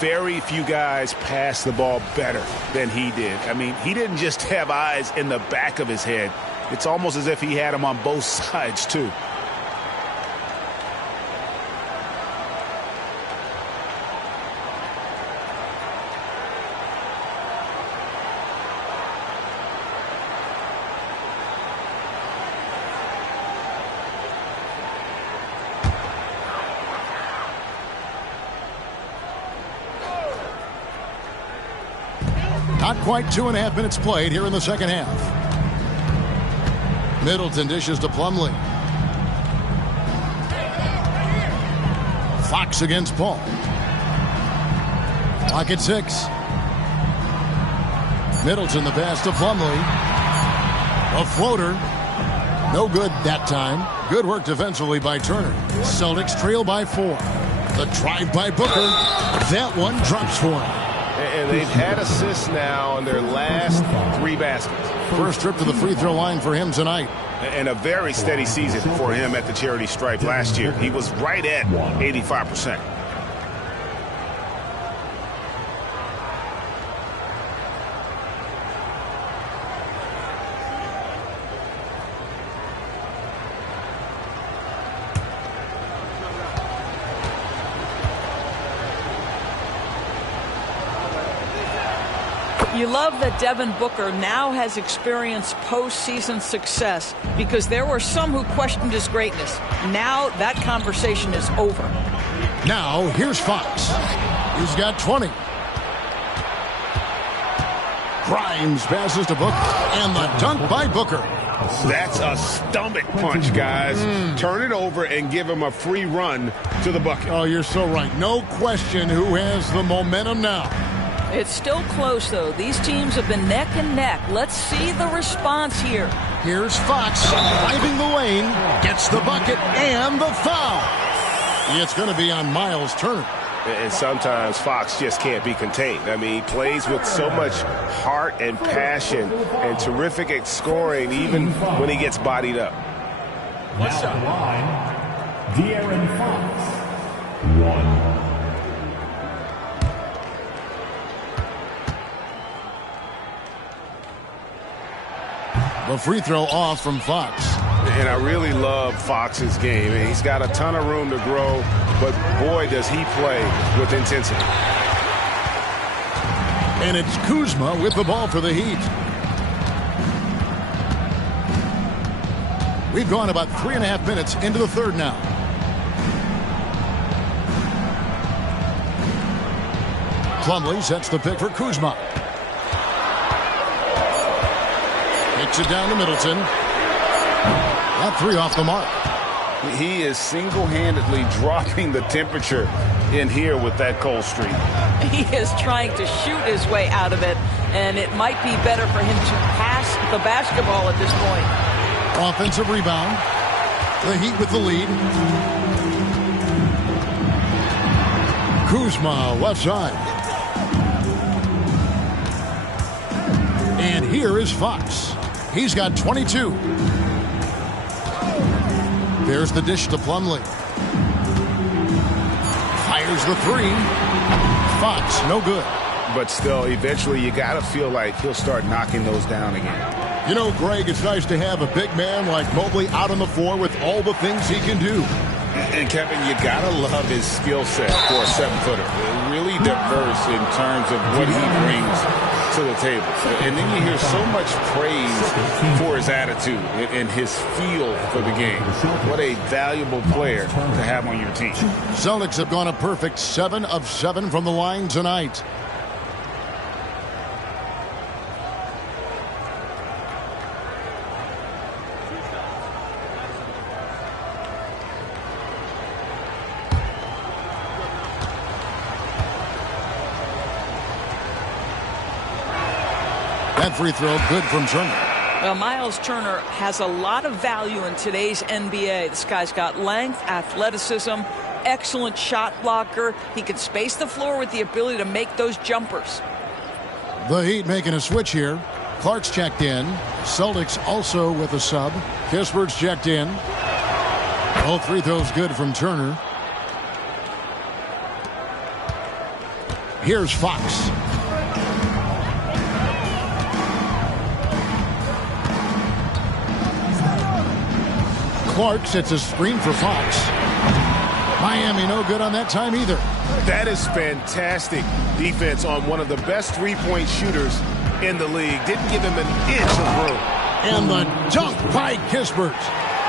Very few guys pass the ball better than he did. I mean, he didn't just have eyes in the back of his head. It's almost as if he had them on both sides, too. Not quite 2.5 minutes played here in the second half. Middleton dishes to Plumlee. Fox against Paul. Clock at 6. Middleton the pass to Plumlee. A floater. No good that time. Good work defensively by Turner. Celtics trail by 4. The drive by Booker. That one drops for him. And they've had assists now on their last 3 baskets. First trip to the free throw line for him tonight. And a very steady season for him at the charity stripe last year. He was right at 85%. You love that Devin Booker now has experienced postseason success because there were some who questioned his greatness. Now that conversation is over. Now here's Fox. He's got 20. Grimes passes to Booker, and the dunk by Booker. That's a stomach punch, guys. Turn it over and give him a free run to the bucket. Oh, you're so right. No question who has the momentum now. It's still close, though. These teams have been neck and neck. Let's see the response here. Here's Fox driving the lane, gets the bucket and the foul. It's going to be on Miles Turner. And sometimes Fox just can't be contained. I mean, he plays with so much heart and passion and terrific at scoring even when he gets bodied up. What's up? De'Aaron Fox. 1. The free throw off from Fox. And I really love Fox's game. He's got a ton of room to grow, but boy, does he play with intensity. And it's Kuzma with the ball for the Heat. We've gone about 3.5 minutes into the third now. Plumlee sets the pick for Kuzma. Kicks it down to Middleton. That three off the mark. He is single-handedly dropping the temperature in here with that cold streak. He is trying to shoot his way out of it, and it might be better for him to pass the basketball at this point. Offensive rebound. The Heat with the lead. Kuzma left side. And here is Fox. He's got 22. There's the dish to Plumlee. Fires the three. Fox, no good. But still, eventually you got to feel like he'll start knocking those down again. You know, Greg, it's nice to have a big man like Mobley out on the floor with all the things he can do. And Kevin, you got to love his skill set for a 7-footer. Really diverse in terms of what he brings to the table. And then you hear so much praise for his attitude and his feel for the game. What a valuable player to have on your team. Celtics have gone a perfect 7 of 7 from the line tonight. That free throw good from Turner. Well, Miles Turner has a lot of value in today's NBA. This guy's got length, athleticism, excellent shot blocker. He can space the floor with the ability to make those jumpers. The Heat making a switch here. Clark's checked in. Celtics also with a sub. Kispert's checked in. All free throws good from Turner. Here's Fox. Clark sets a screen for Fox. Miami no good on that time either. That is fantastic defense on one of the best three-point shooters in the league. Didn't give him an inch of room. And the dunk by Kispert.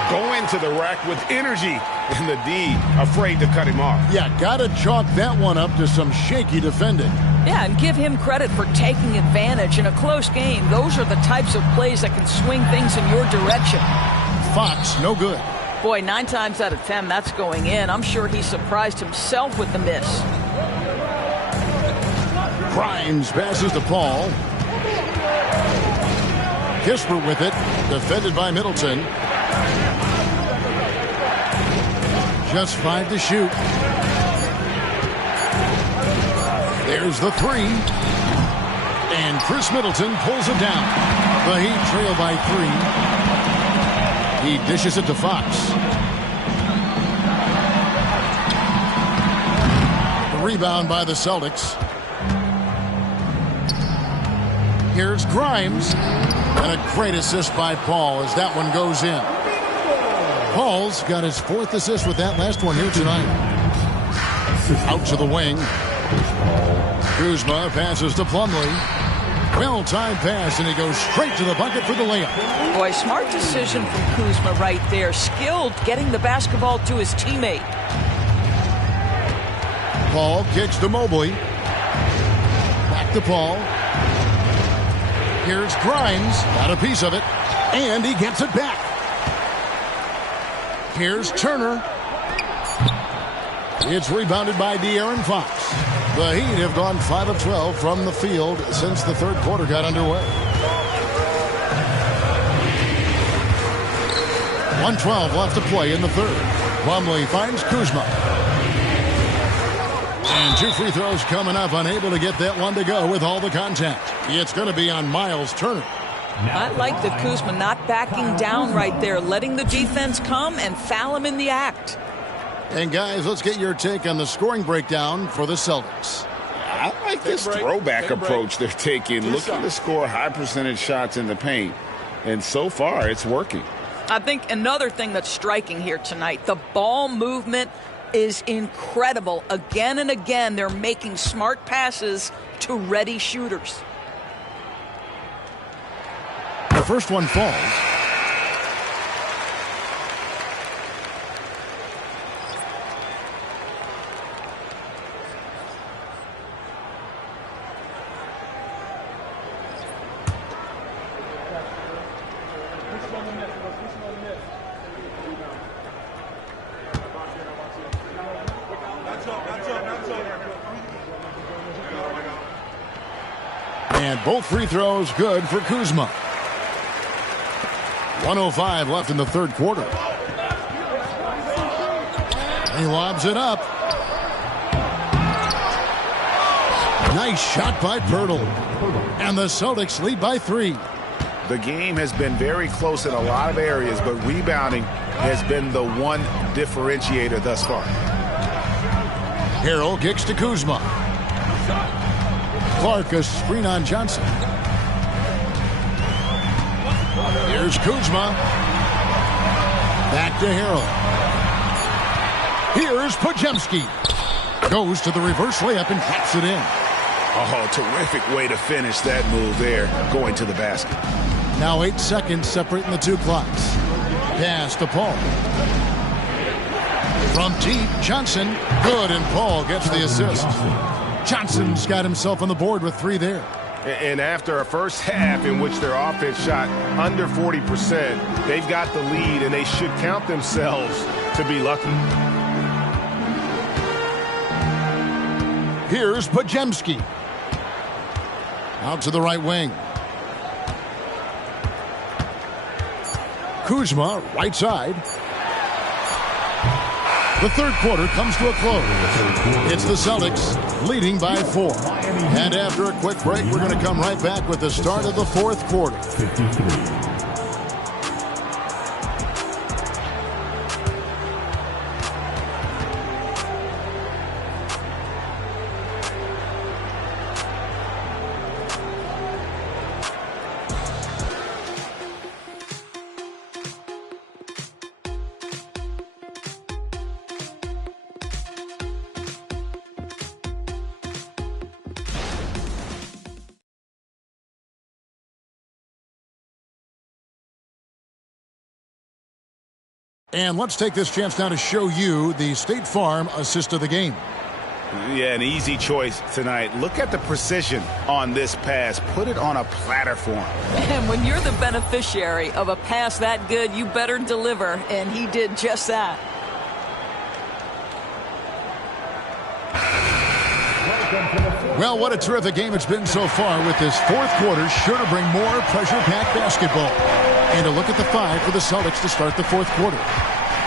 Going to the rack with energy, and the D afraid to cut him off. Yeah, gotta chalk that one up to some shaky defending. Yeah, and give him credit for taking advantage in a close game. Those are the types of plays that can swing things in your direction. Fox, no good. Boy, 9 times out of 10, that's going in. I'm sure he surprised himself with the miss. Grimes passes to Paul. Kispert with it, defended by Middleton. Just 5 to shoot. There's the three. And Chris Middleton pulls it down. The Heat trail by 3. He dishes it to Fox. The rebound by the Celtics. Here's Grimes. And a great assist by Paul as that one goes in. Paul's got his 4th assist with that last one here tonight. Out to the wing. Kuzma passes to Plumlee. Well-timed pass, and he goes straight to the bucket for the layup. Boy, smart decision from Kuzma right there. Skilled getting the basketball to his teammate. Paul kicks to Mobley. Back to Paul. Here's Grimes. Got a piece of it. And he gets it back. Here's Turner. It's rebounded by De'Aaron Fox. The Heat have gone 5 of 12 from the field since the third quarter got underway. 1:12 left to play in the third. Plumlee finds Kuzma. And 2 free throws coming up, unable to get that one to go with all the contact. It's going to be on Miles Turner. I like the Kuzma not backing down right there, letting the defense come and foul him in the act. And guys, let's get your take on the scoring breakdown for the Celtics. I like this throwback approach they're taking, looking to score high percentage shots in the paint. And so far, it's working. I think another thing that's striking here tonight, the ball movement is incredible. Again and again, they're making smart passes to ready shooters. The first one falls. And both free throws good for Kuzma. 1:05 left in the third quarter. He lobs it up. Nice shot by Pirtle. And the Celtics lead by 3. The game has been very close in a lot of areas, but rebounding has been the one differentiator thus far. Harrell kicks to Kuzma. Clark a screen on Johnson. Here's Kuzma. Back to Harrell. Here's Podziemski. Goes to the reverse layup and taps it in. Oh, terrific way to finish that move there, going to the basket. Now 8 seconds separating the two clocks. Pass to Paul. From deep, Johnson. Good, and Paul gets the assist. Johnson's got himself on the board with 3 there. And after a first half in which their offense shot under 40%, they've got the lead, and they should count themselves to be lucky. Here's Podziemski. Out to the right wing. Kuzma, right side. The third quarter comes to a close. It's the Celtics leading by 4. And after a quick break, we're going to come right back with the start of the fourth quarter. 53. And let's take this chance now to show you the State Farm assist of the game. Yeah, an easy choice tonight. Look at the precision on this pass. Put it on a platter for him. And when you're the beneficiary of a pass that good, you better deliver, and he did just that. Well, what a terrific game it's been so far, with this fourth quarter sure to bring more pressure-packed basketball. And a look at the 5 for the Celtics to start the fourth quarter.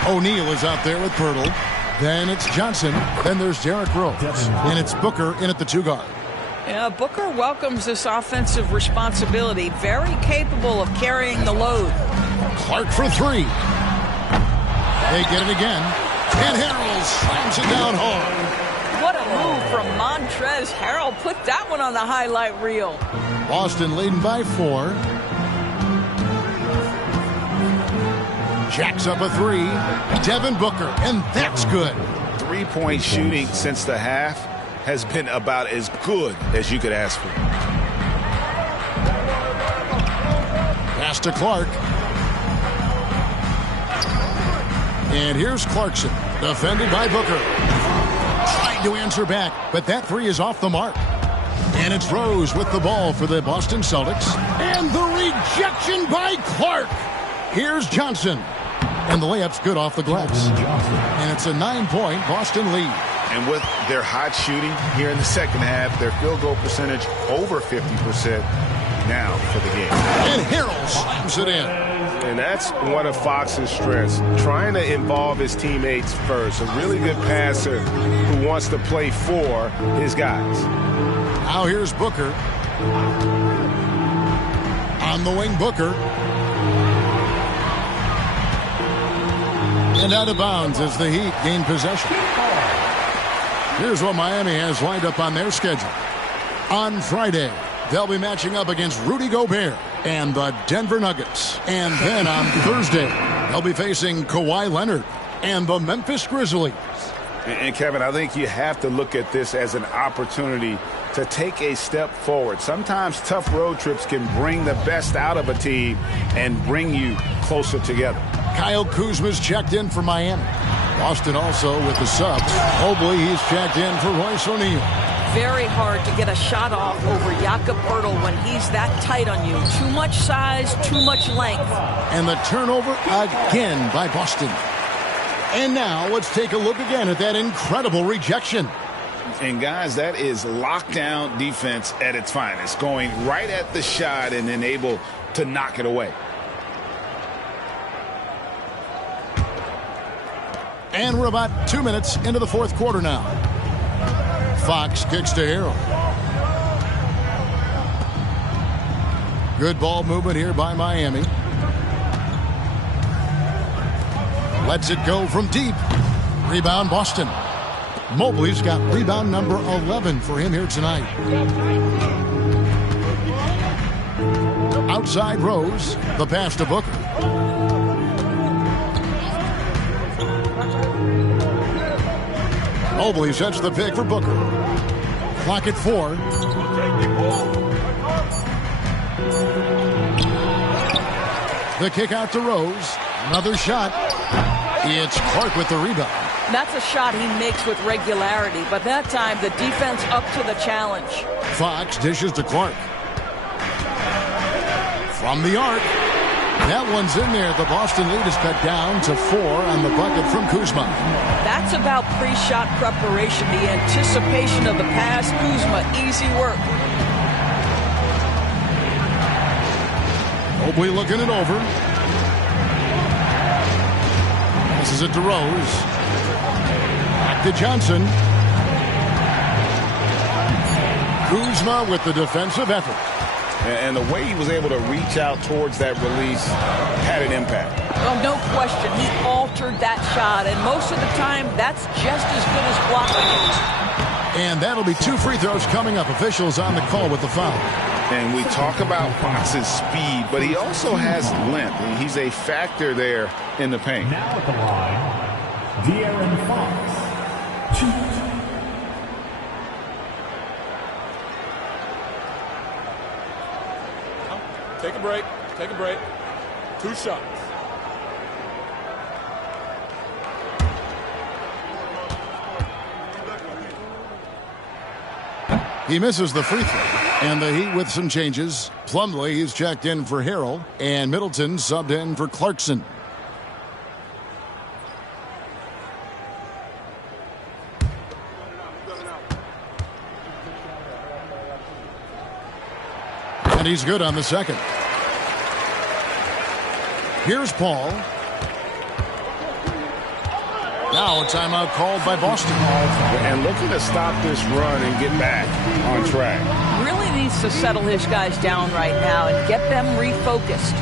O'Neal is out there with Pirtle. Then it's Johnson. Then there's Derrick Rose. And it's Booker in at the 2 guard. Yeah, Booker welcomes this offensive responsibility. Very capable of carrying the load. Clark for 3. They get it again. And Harrell slams it down hard. What a move from Montrezl Harrell. Put that one on the highlight reel. Boston leading by 4. Jacks up a 3. Devin Booker, and that's good. 3-point shooting since the half has been about as good as you could ask for. to Clark. And here's Clarkson, defended by Booker. Tried to answer back, but that three is off the mark. And it's Rose with the ball for the Boston Celtics. And the rejection by Clark. Here's Johnson. And the layup's good off the glass. And it's a 9-point Boston lead. And with their hot shooting here in the second half, their field goal percentage over 50% now for the game. And Harrell slams it in. And that's one of Fox's strengths, trying to involve his teammates first. A really good passer who wants to play for his guys. Now here's Booker. On the wing, Booker. And out of bounds as the Heat gain possession. Here's what Miami has lined up on their schedule. On Friday, they'll be matching up against Rudy Gobert and the Denver Nuggets. And then on Thursday, they'll be facing Kawhi Leonard and the Memphis Grizzlies. And Kevin, I think you have to look at this as an opportunity to take a step forward. Sometimes tough road trips can bring the best out of a team and bring you closer together. Kyle Kuzma's checked in for Miami. Boston also with the subs. Mobley, he's checked in for Royce O'Neal. Very hard to get a shot off over Jakob Poeltl when he's that tight on you. Too much size, too much length. And the turnover again by Boston. And now let's take a look again at that incredible rejection. And guys, that is lockdown defense at its finest. Going right at the shot and then able to knock it away. And we're about 2 minutes into the fourth quarter now. Fox kicks to Harrell. Good ball movement here by Miami. Lets it go from deep. Rebound Boston. Mobley's got rebound number 11 for him here tonight. Outside Rose. The pass to Booker. Mobley sets the pick for Booker. Clock at 4. The kick out to Rose. Another shot. It's Clark with the rebound. That's a shot he makes with regularity, but that time the defense up to the challenge. Fox dishes to Clark. From the arc. That one's in there. The Boston lead is cut down to 4 on the bucket from Kuzma. That's about pre-shot preparation, the anticipation of the pass. Kuzma, easy work. Mobley looking it over. This is it to Rose. Back to Johnson. Kuzma with the defensive effort. And the way he was able to reach out towards that release had an impact. Well, no question. He altered that shot, and most of the time, that's just as good as blocking it. And that'll be 2 free throws coming up. Officials on the call with the foul. And we talk about Fox's speed, but he also has length. And he's a factor there in the paint. Now at the line, De'Aaron Fox. 2. Take a break. Take a break. 2 shots. He misses the free throw. And the Heat with some changes. Plumlee is checked in for Harrell. And Middleton subbed in for Clarkson. And he's good on the second. Here's Paul. Now a timeout called by Boston. And looking to stop this run and get back on track. Really needs to settle his guys down right now and get them refocused.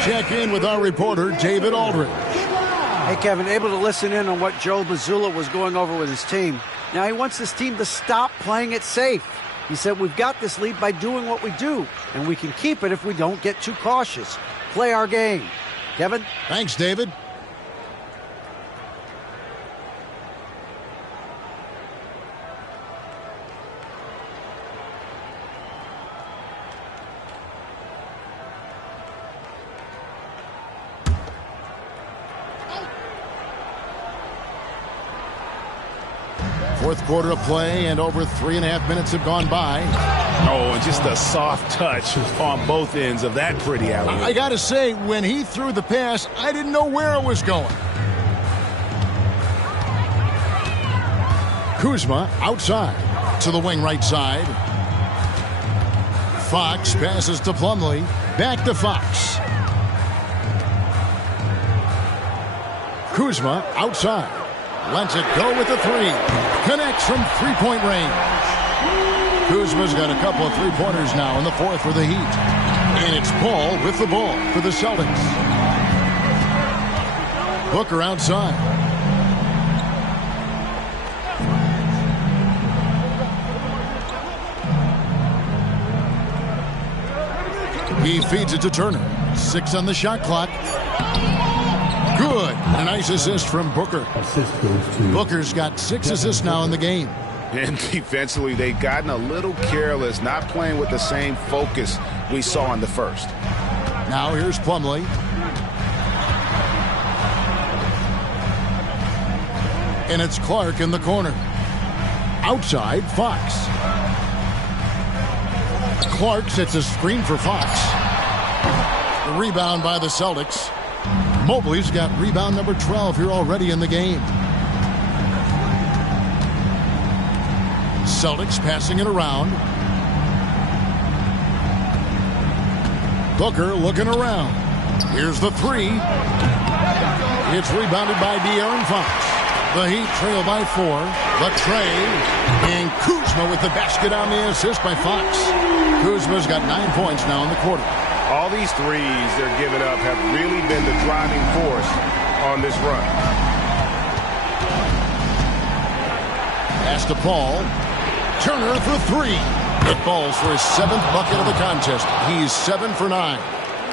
Let's check in with our reporter, David Aldridge. Hey, Kevin, able to listen in on what Joe Mazzulla was going over with his team. Now he wants his team to stop playing it safe. He said, we've got this lead by doing what we do, and we can keep it if we don't get too cautious. Play our game. Kevin? Thanks, David. Fourth quarter of play, and over 3.5 minutes have gone by. Oh, and just a soft touch on both ends of that pretty alley. I got to say, when he threw the pass, I didn't know where it was going. Kuzma outside to the wing right side. Fox passes to Plumlee. Back to Fox. Kuzma outside. Lets it go with the three. Connects from three-point range. Kuzma's got a couple of three-pointers now in the fourth for the Heat. And it's Paul with the ball for the Celtics. Booker outside. He feeds it to Turner. 6 on the shot clock. Good. A nice assist from Booker. Booker's got 6 assists now in the game. And defensively, they've gotten a little careless, not playing with the same focus we saw in the first. Now here's Plumlee. And it's Clark in the corner. Outside, Fox. Clark sets a screen for Fox. The rebound by the Celtics. Mobley's got rebound number 12 here already in the game. Celtics passing it around. Booker looking around. Here's the three. It's rebounded by De'Aaron Fox. The Heat trail by 4. The tray. And Kuzma with the basket on the assist by Fox. Kuzma's got 9 points now in the quarter. All these threes they're giving up have really been the driving force on this run. Pass to Paul. Turner for 3. It falls for his 7th bucket of the contest. He's 7 for 9.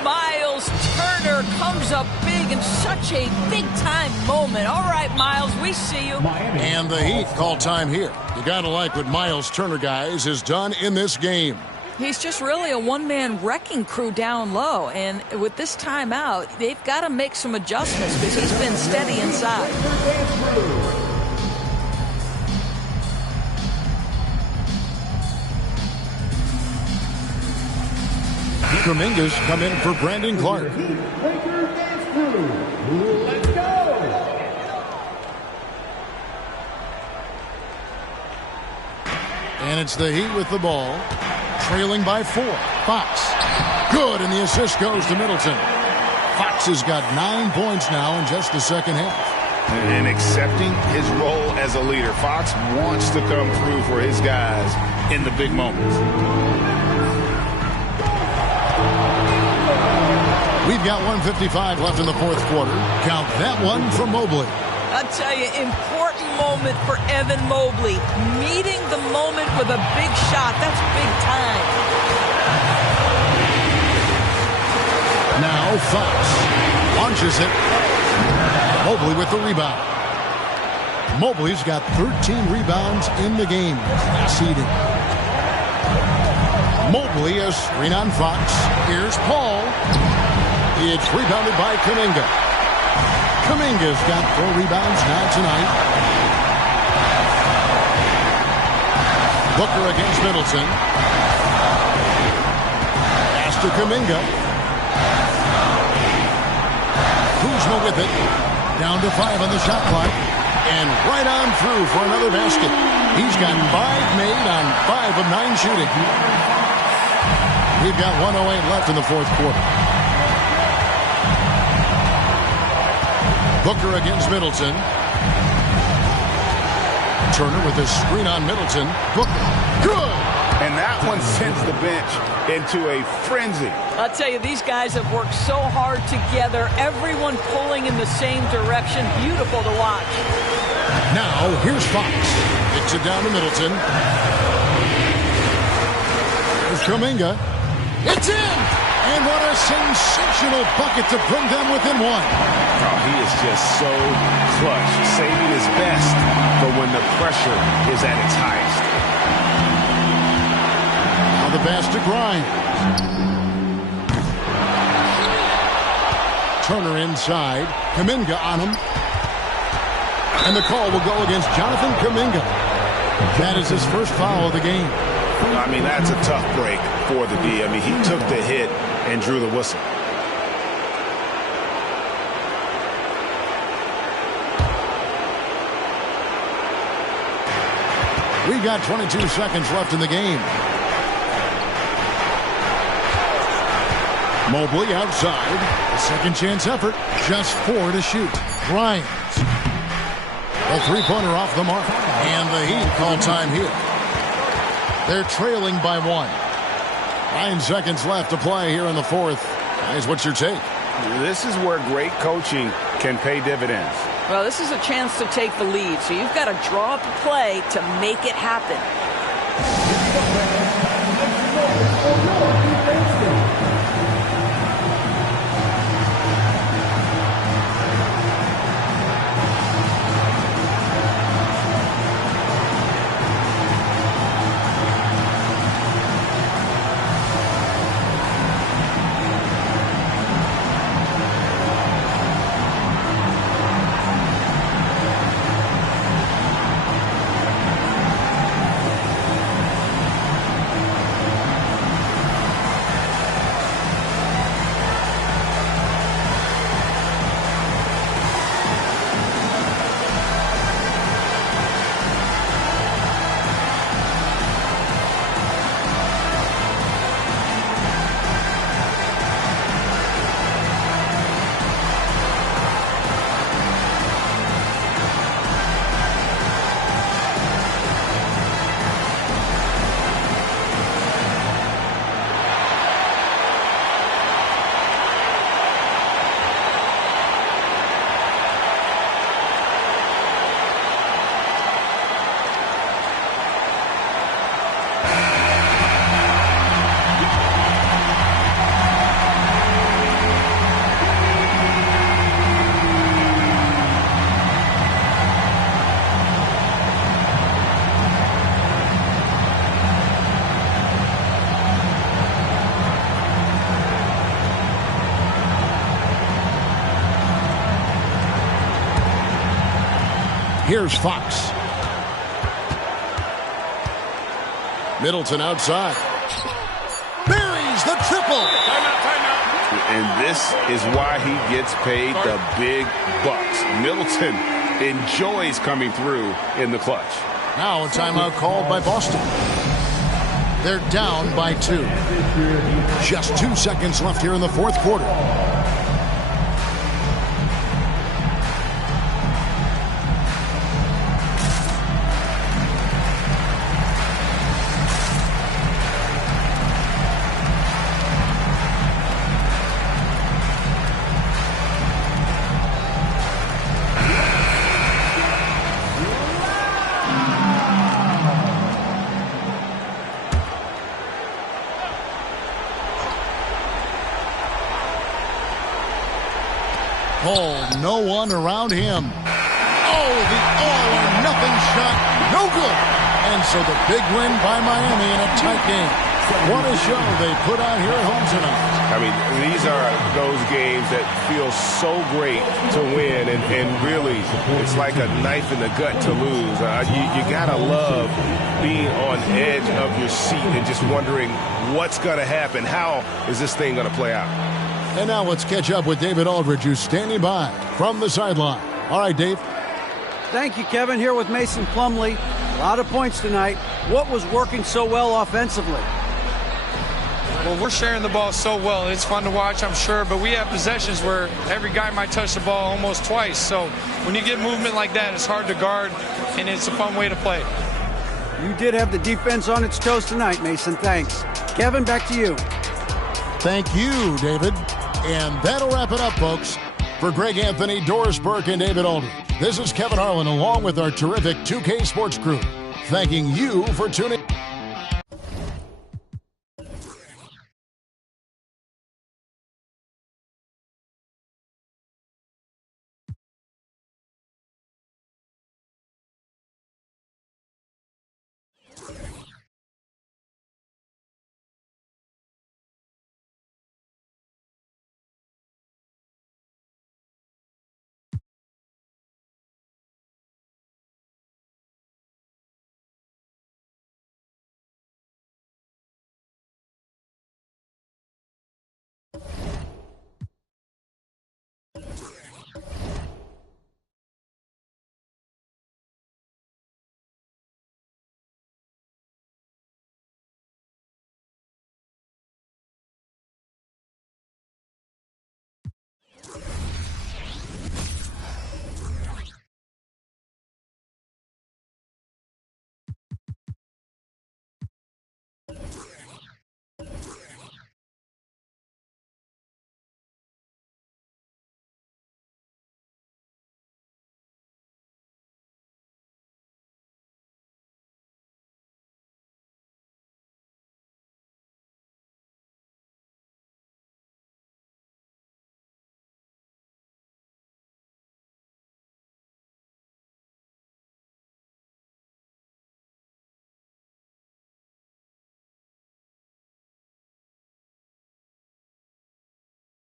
Miles Turner comes up big in such a big-time moment. All right, Miles, we see you. And the Heat call time here. You got to like what Miles Turner, guys, has done in this game. He's just really a one-man wrecking crew down low. And with this timeout, they've got to make some adjustments because he's been steady inside. Kuminga's come in for Brandon Clark. Let's go! And it's the Heat with the ball. Trailing by 4. Fox. Good, and the assist goes to Middleton. Fox has got 9 points now in just the second half. And accepting his role as a leader. Fox wants to come through for his guys in the big moments. We've got 1:55 left in the fourth quarter. Count that one from Mobley. I'll tell you, important moment for Evan Mobley. Meeting the moment with a big shot. That's big time. Now Fox launches it. Mobley with the rebound. Mobley's got 13 rebounds in the game. Seeding. Mobley a screen on Fox. Here's Paul. It's rebounded by Kuminga. Kuminga's got 4 rebounds now tonight. Booker against Middleton. Pass to Kuminga. Kuzma with it. Down to 5 on the shot clock. And right on through for another basket. He's got 5 made on 5 of 9 shooting. We've got 1:08 left in the fourth quarter. Booker against Middleton. Turner with a screen on Middleton. Booker. Good. And that one sends the bench into a frenzy. I'll tell you, these guys have worked so hard together. Everyone pulling in the same direction. Beautiful to watch. Now, here's Fox. Kicks it down to Middleton. Here's Kuminga. It's in! And what a sensational bucket to bring them within one. Oh, he is just so clutch, saving his best for when the pressure is at its highest. Now the pass to Grimes. Turner inside. Kuminga on him. And the call will go against Jonathan Kuminga. That is his first foul of the game. I mean, that's a tough break for the D. I mean, he took the hit and drew the whistle. We got 22 seconds left in the game. Mobley outside. A second chance effort. Just 4 to shoot. Grimes. A three-pointer off the mark. And the Heat call time here. They're trailing by 1. 9 seconds left to play here in the fourth. Guys, what's your take? This is where great coaching can pay dividends. Well, this is a chance to take the lead, so you've got to draw up a play to make it happen. Here's Fox. Middleton outside. Buries the triple. And this is why he gets paid the big bucks. Middleton enjoys coming through in the clutch. Now a timeout called by Boston. They're down by 2. Just 2 seconds left here in the fourth quarter. No one around him. Oh, the all-or-nothing shot. No good. And so the big win by Miami in a tight game. What a show they put on here at home tonight. I mean, these are those games that feel so great to win, and really, it's like a knife in the gut to lose. You got to love being on edge of your seat and just wondering what's going to happen. How is this thing going to play out? And now let's catch up with David Aldridge, who's standing by from the sideline. All right, Dave. Thank you, Kevin. Here with Mason Plumlee. A lot of points tonight. What was working so well offensively? Well, we're sharing the ball so well. It's fun to watch, I'm sure, but we have possessions where every guy might touch the ball almost twice. So when you get movement like that, it's hard to guard, and it's a fun way to play. You did have the defense on its toes tonight, Mason. Thanks. Kevin, back to you. Thank you, David. And that'll wrap it up, folks. For Greg Anthony, Doris Burke, and David Aldridge, this is Kevin Harlan along with our terrific 2K Sports crew, thanking you for tuning in.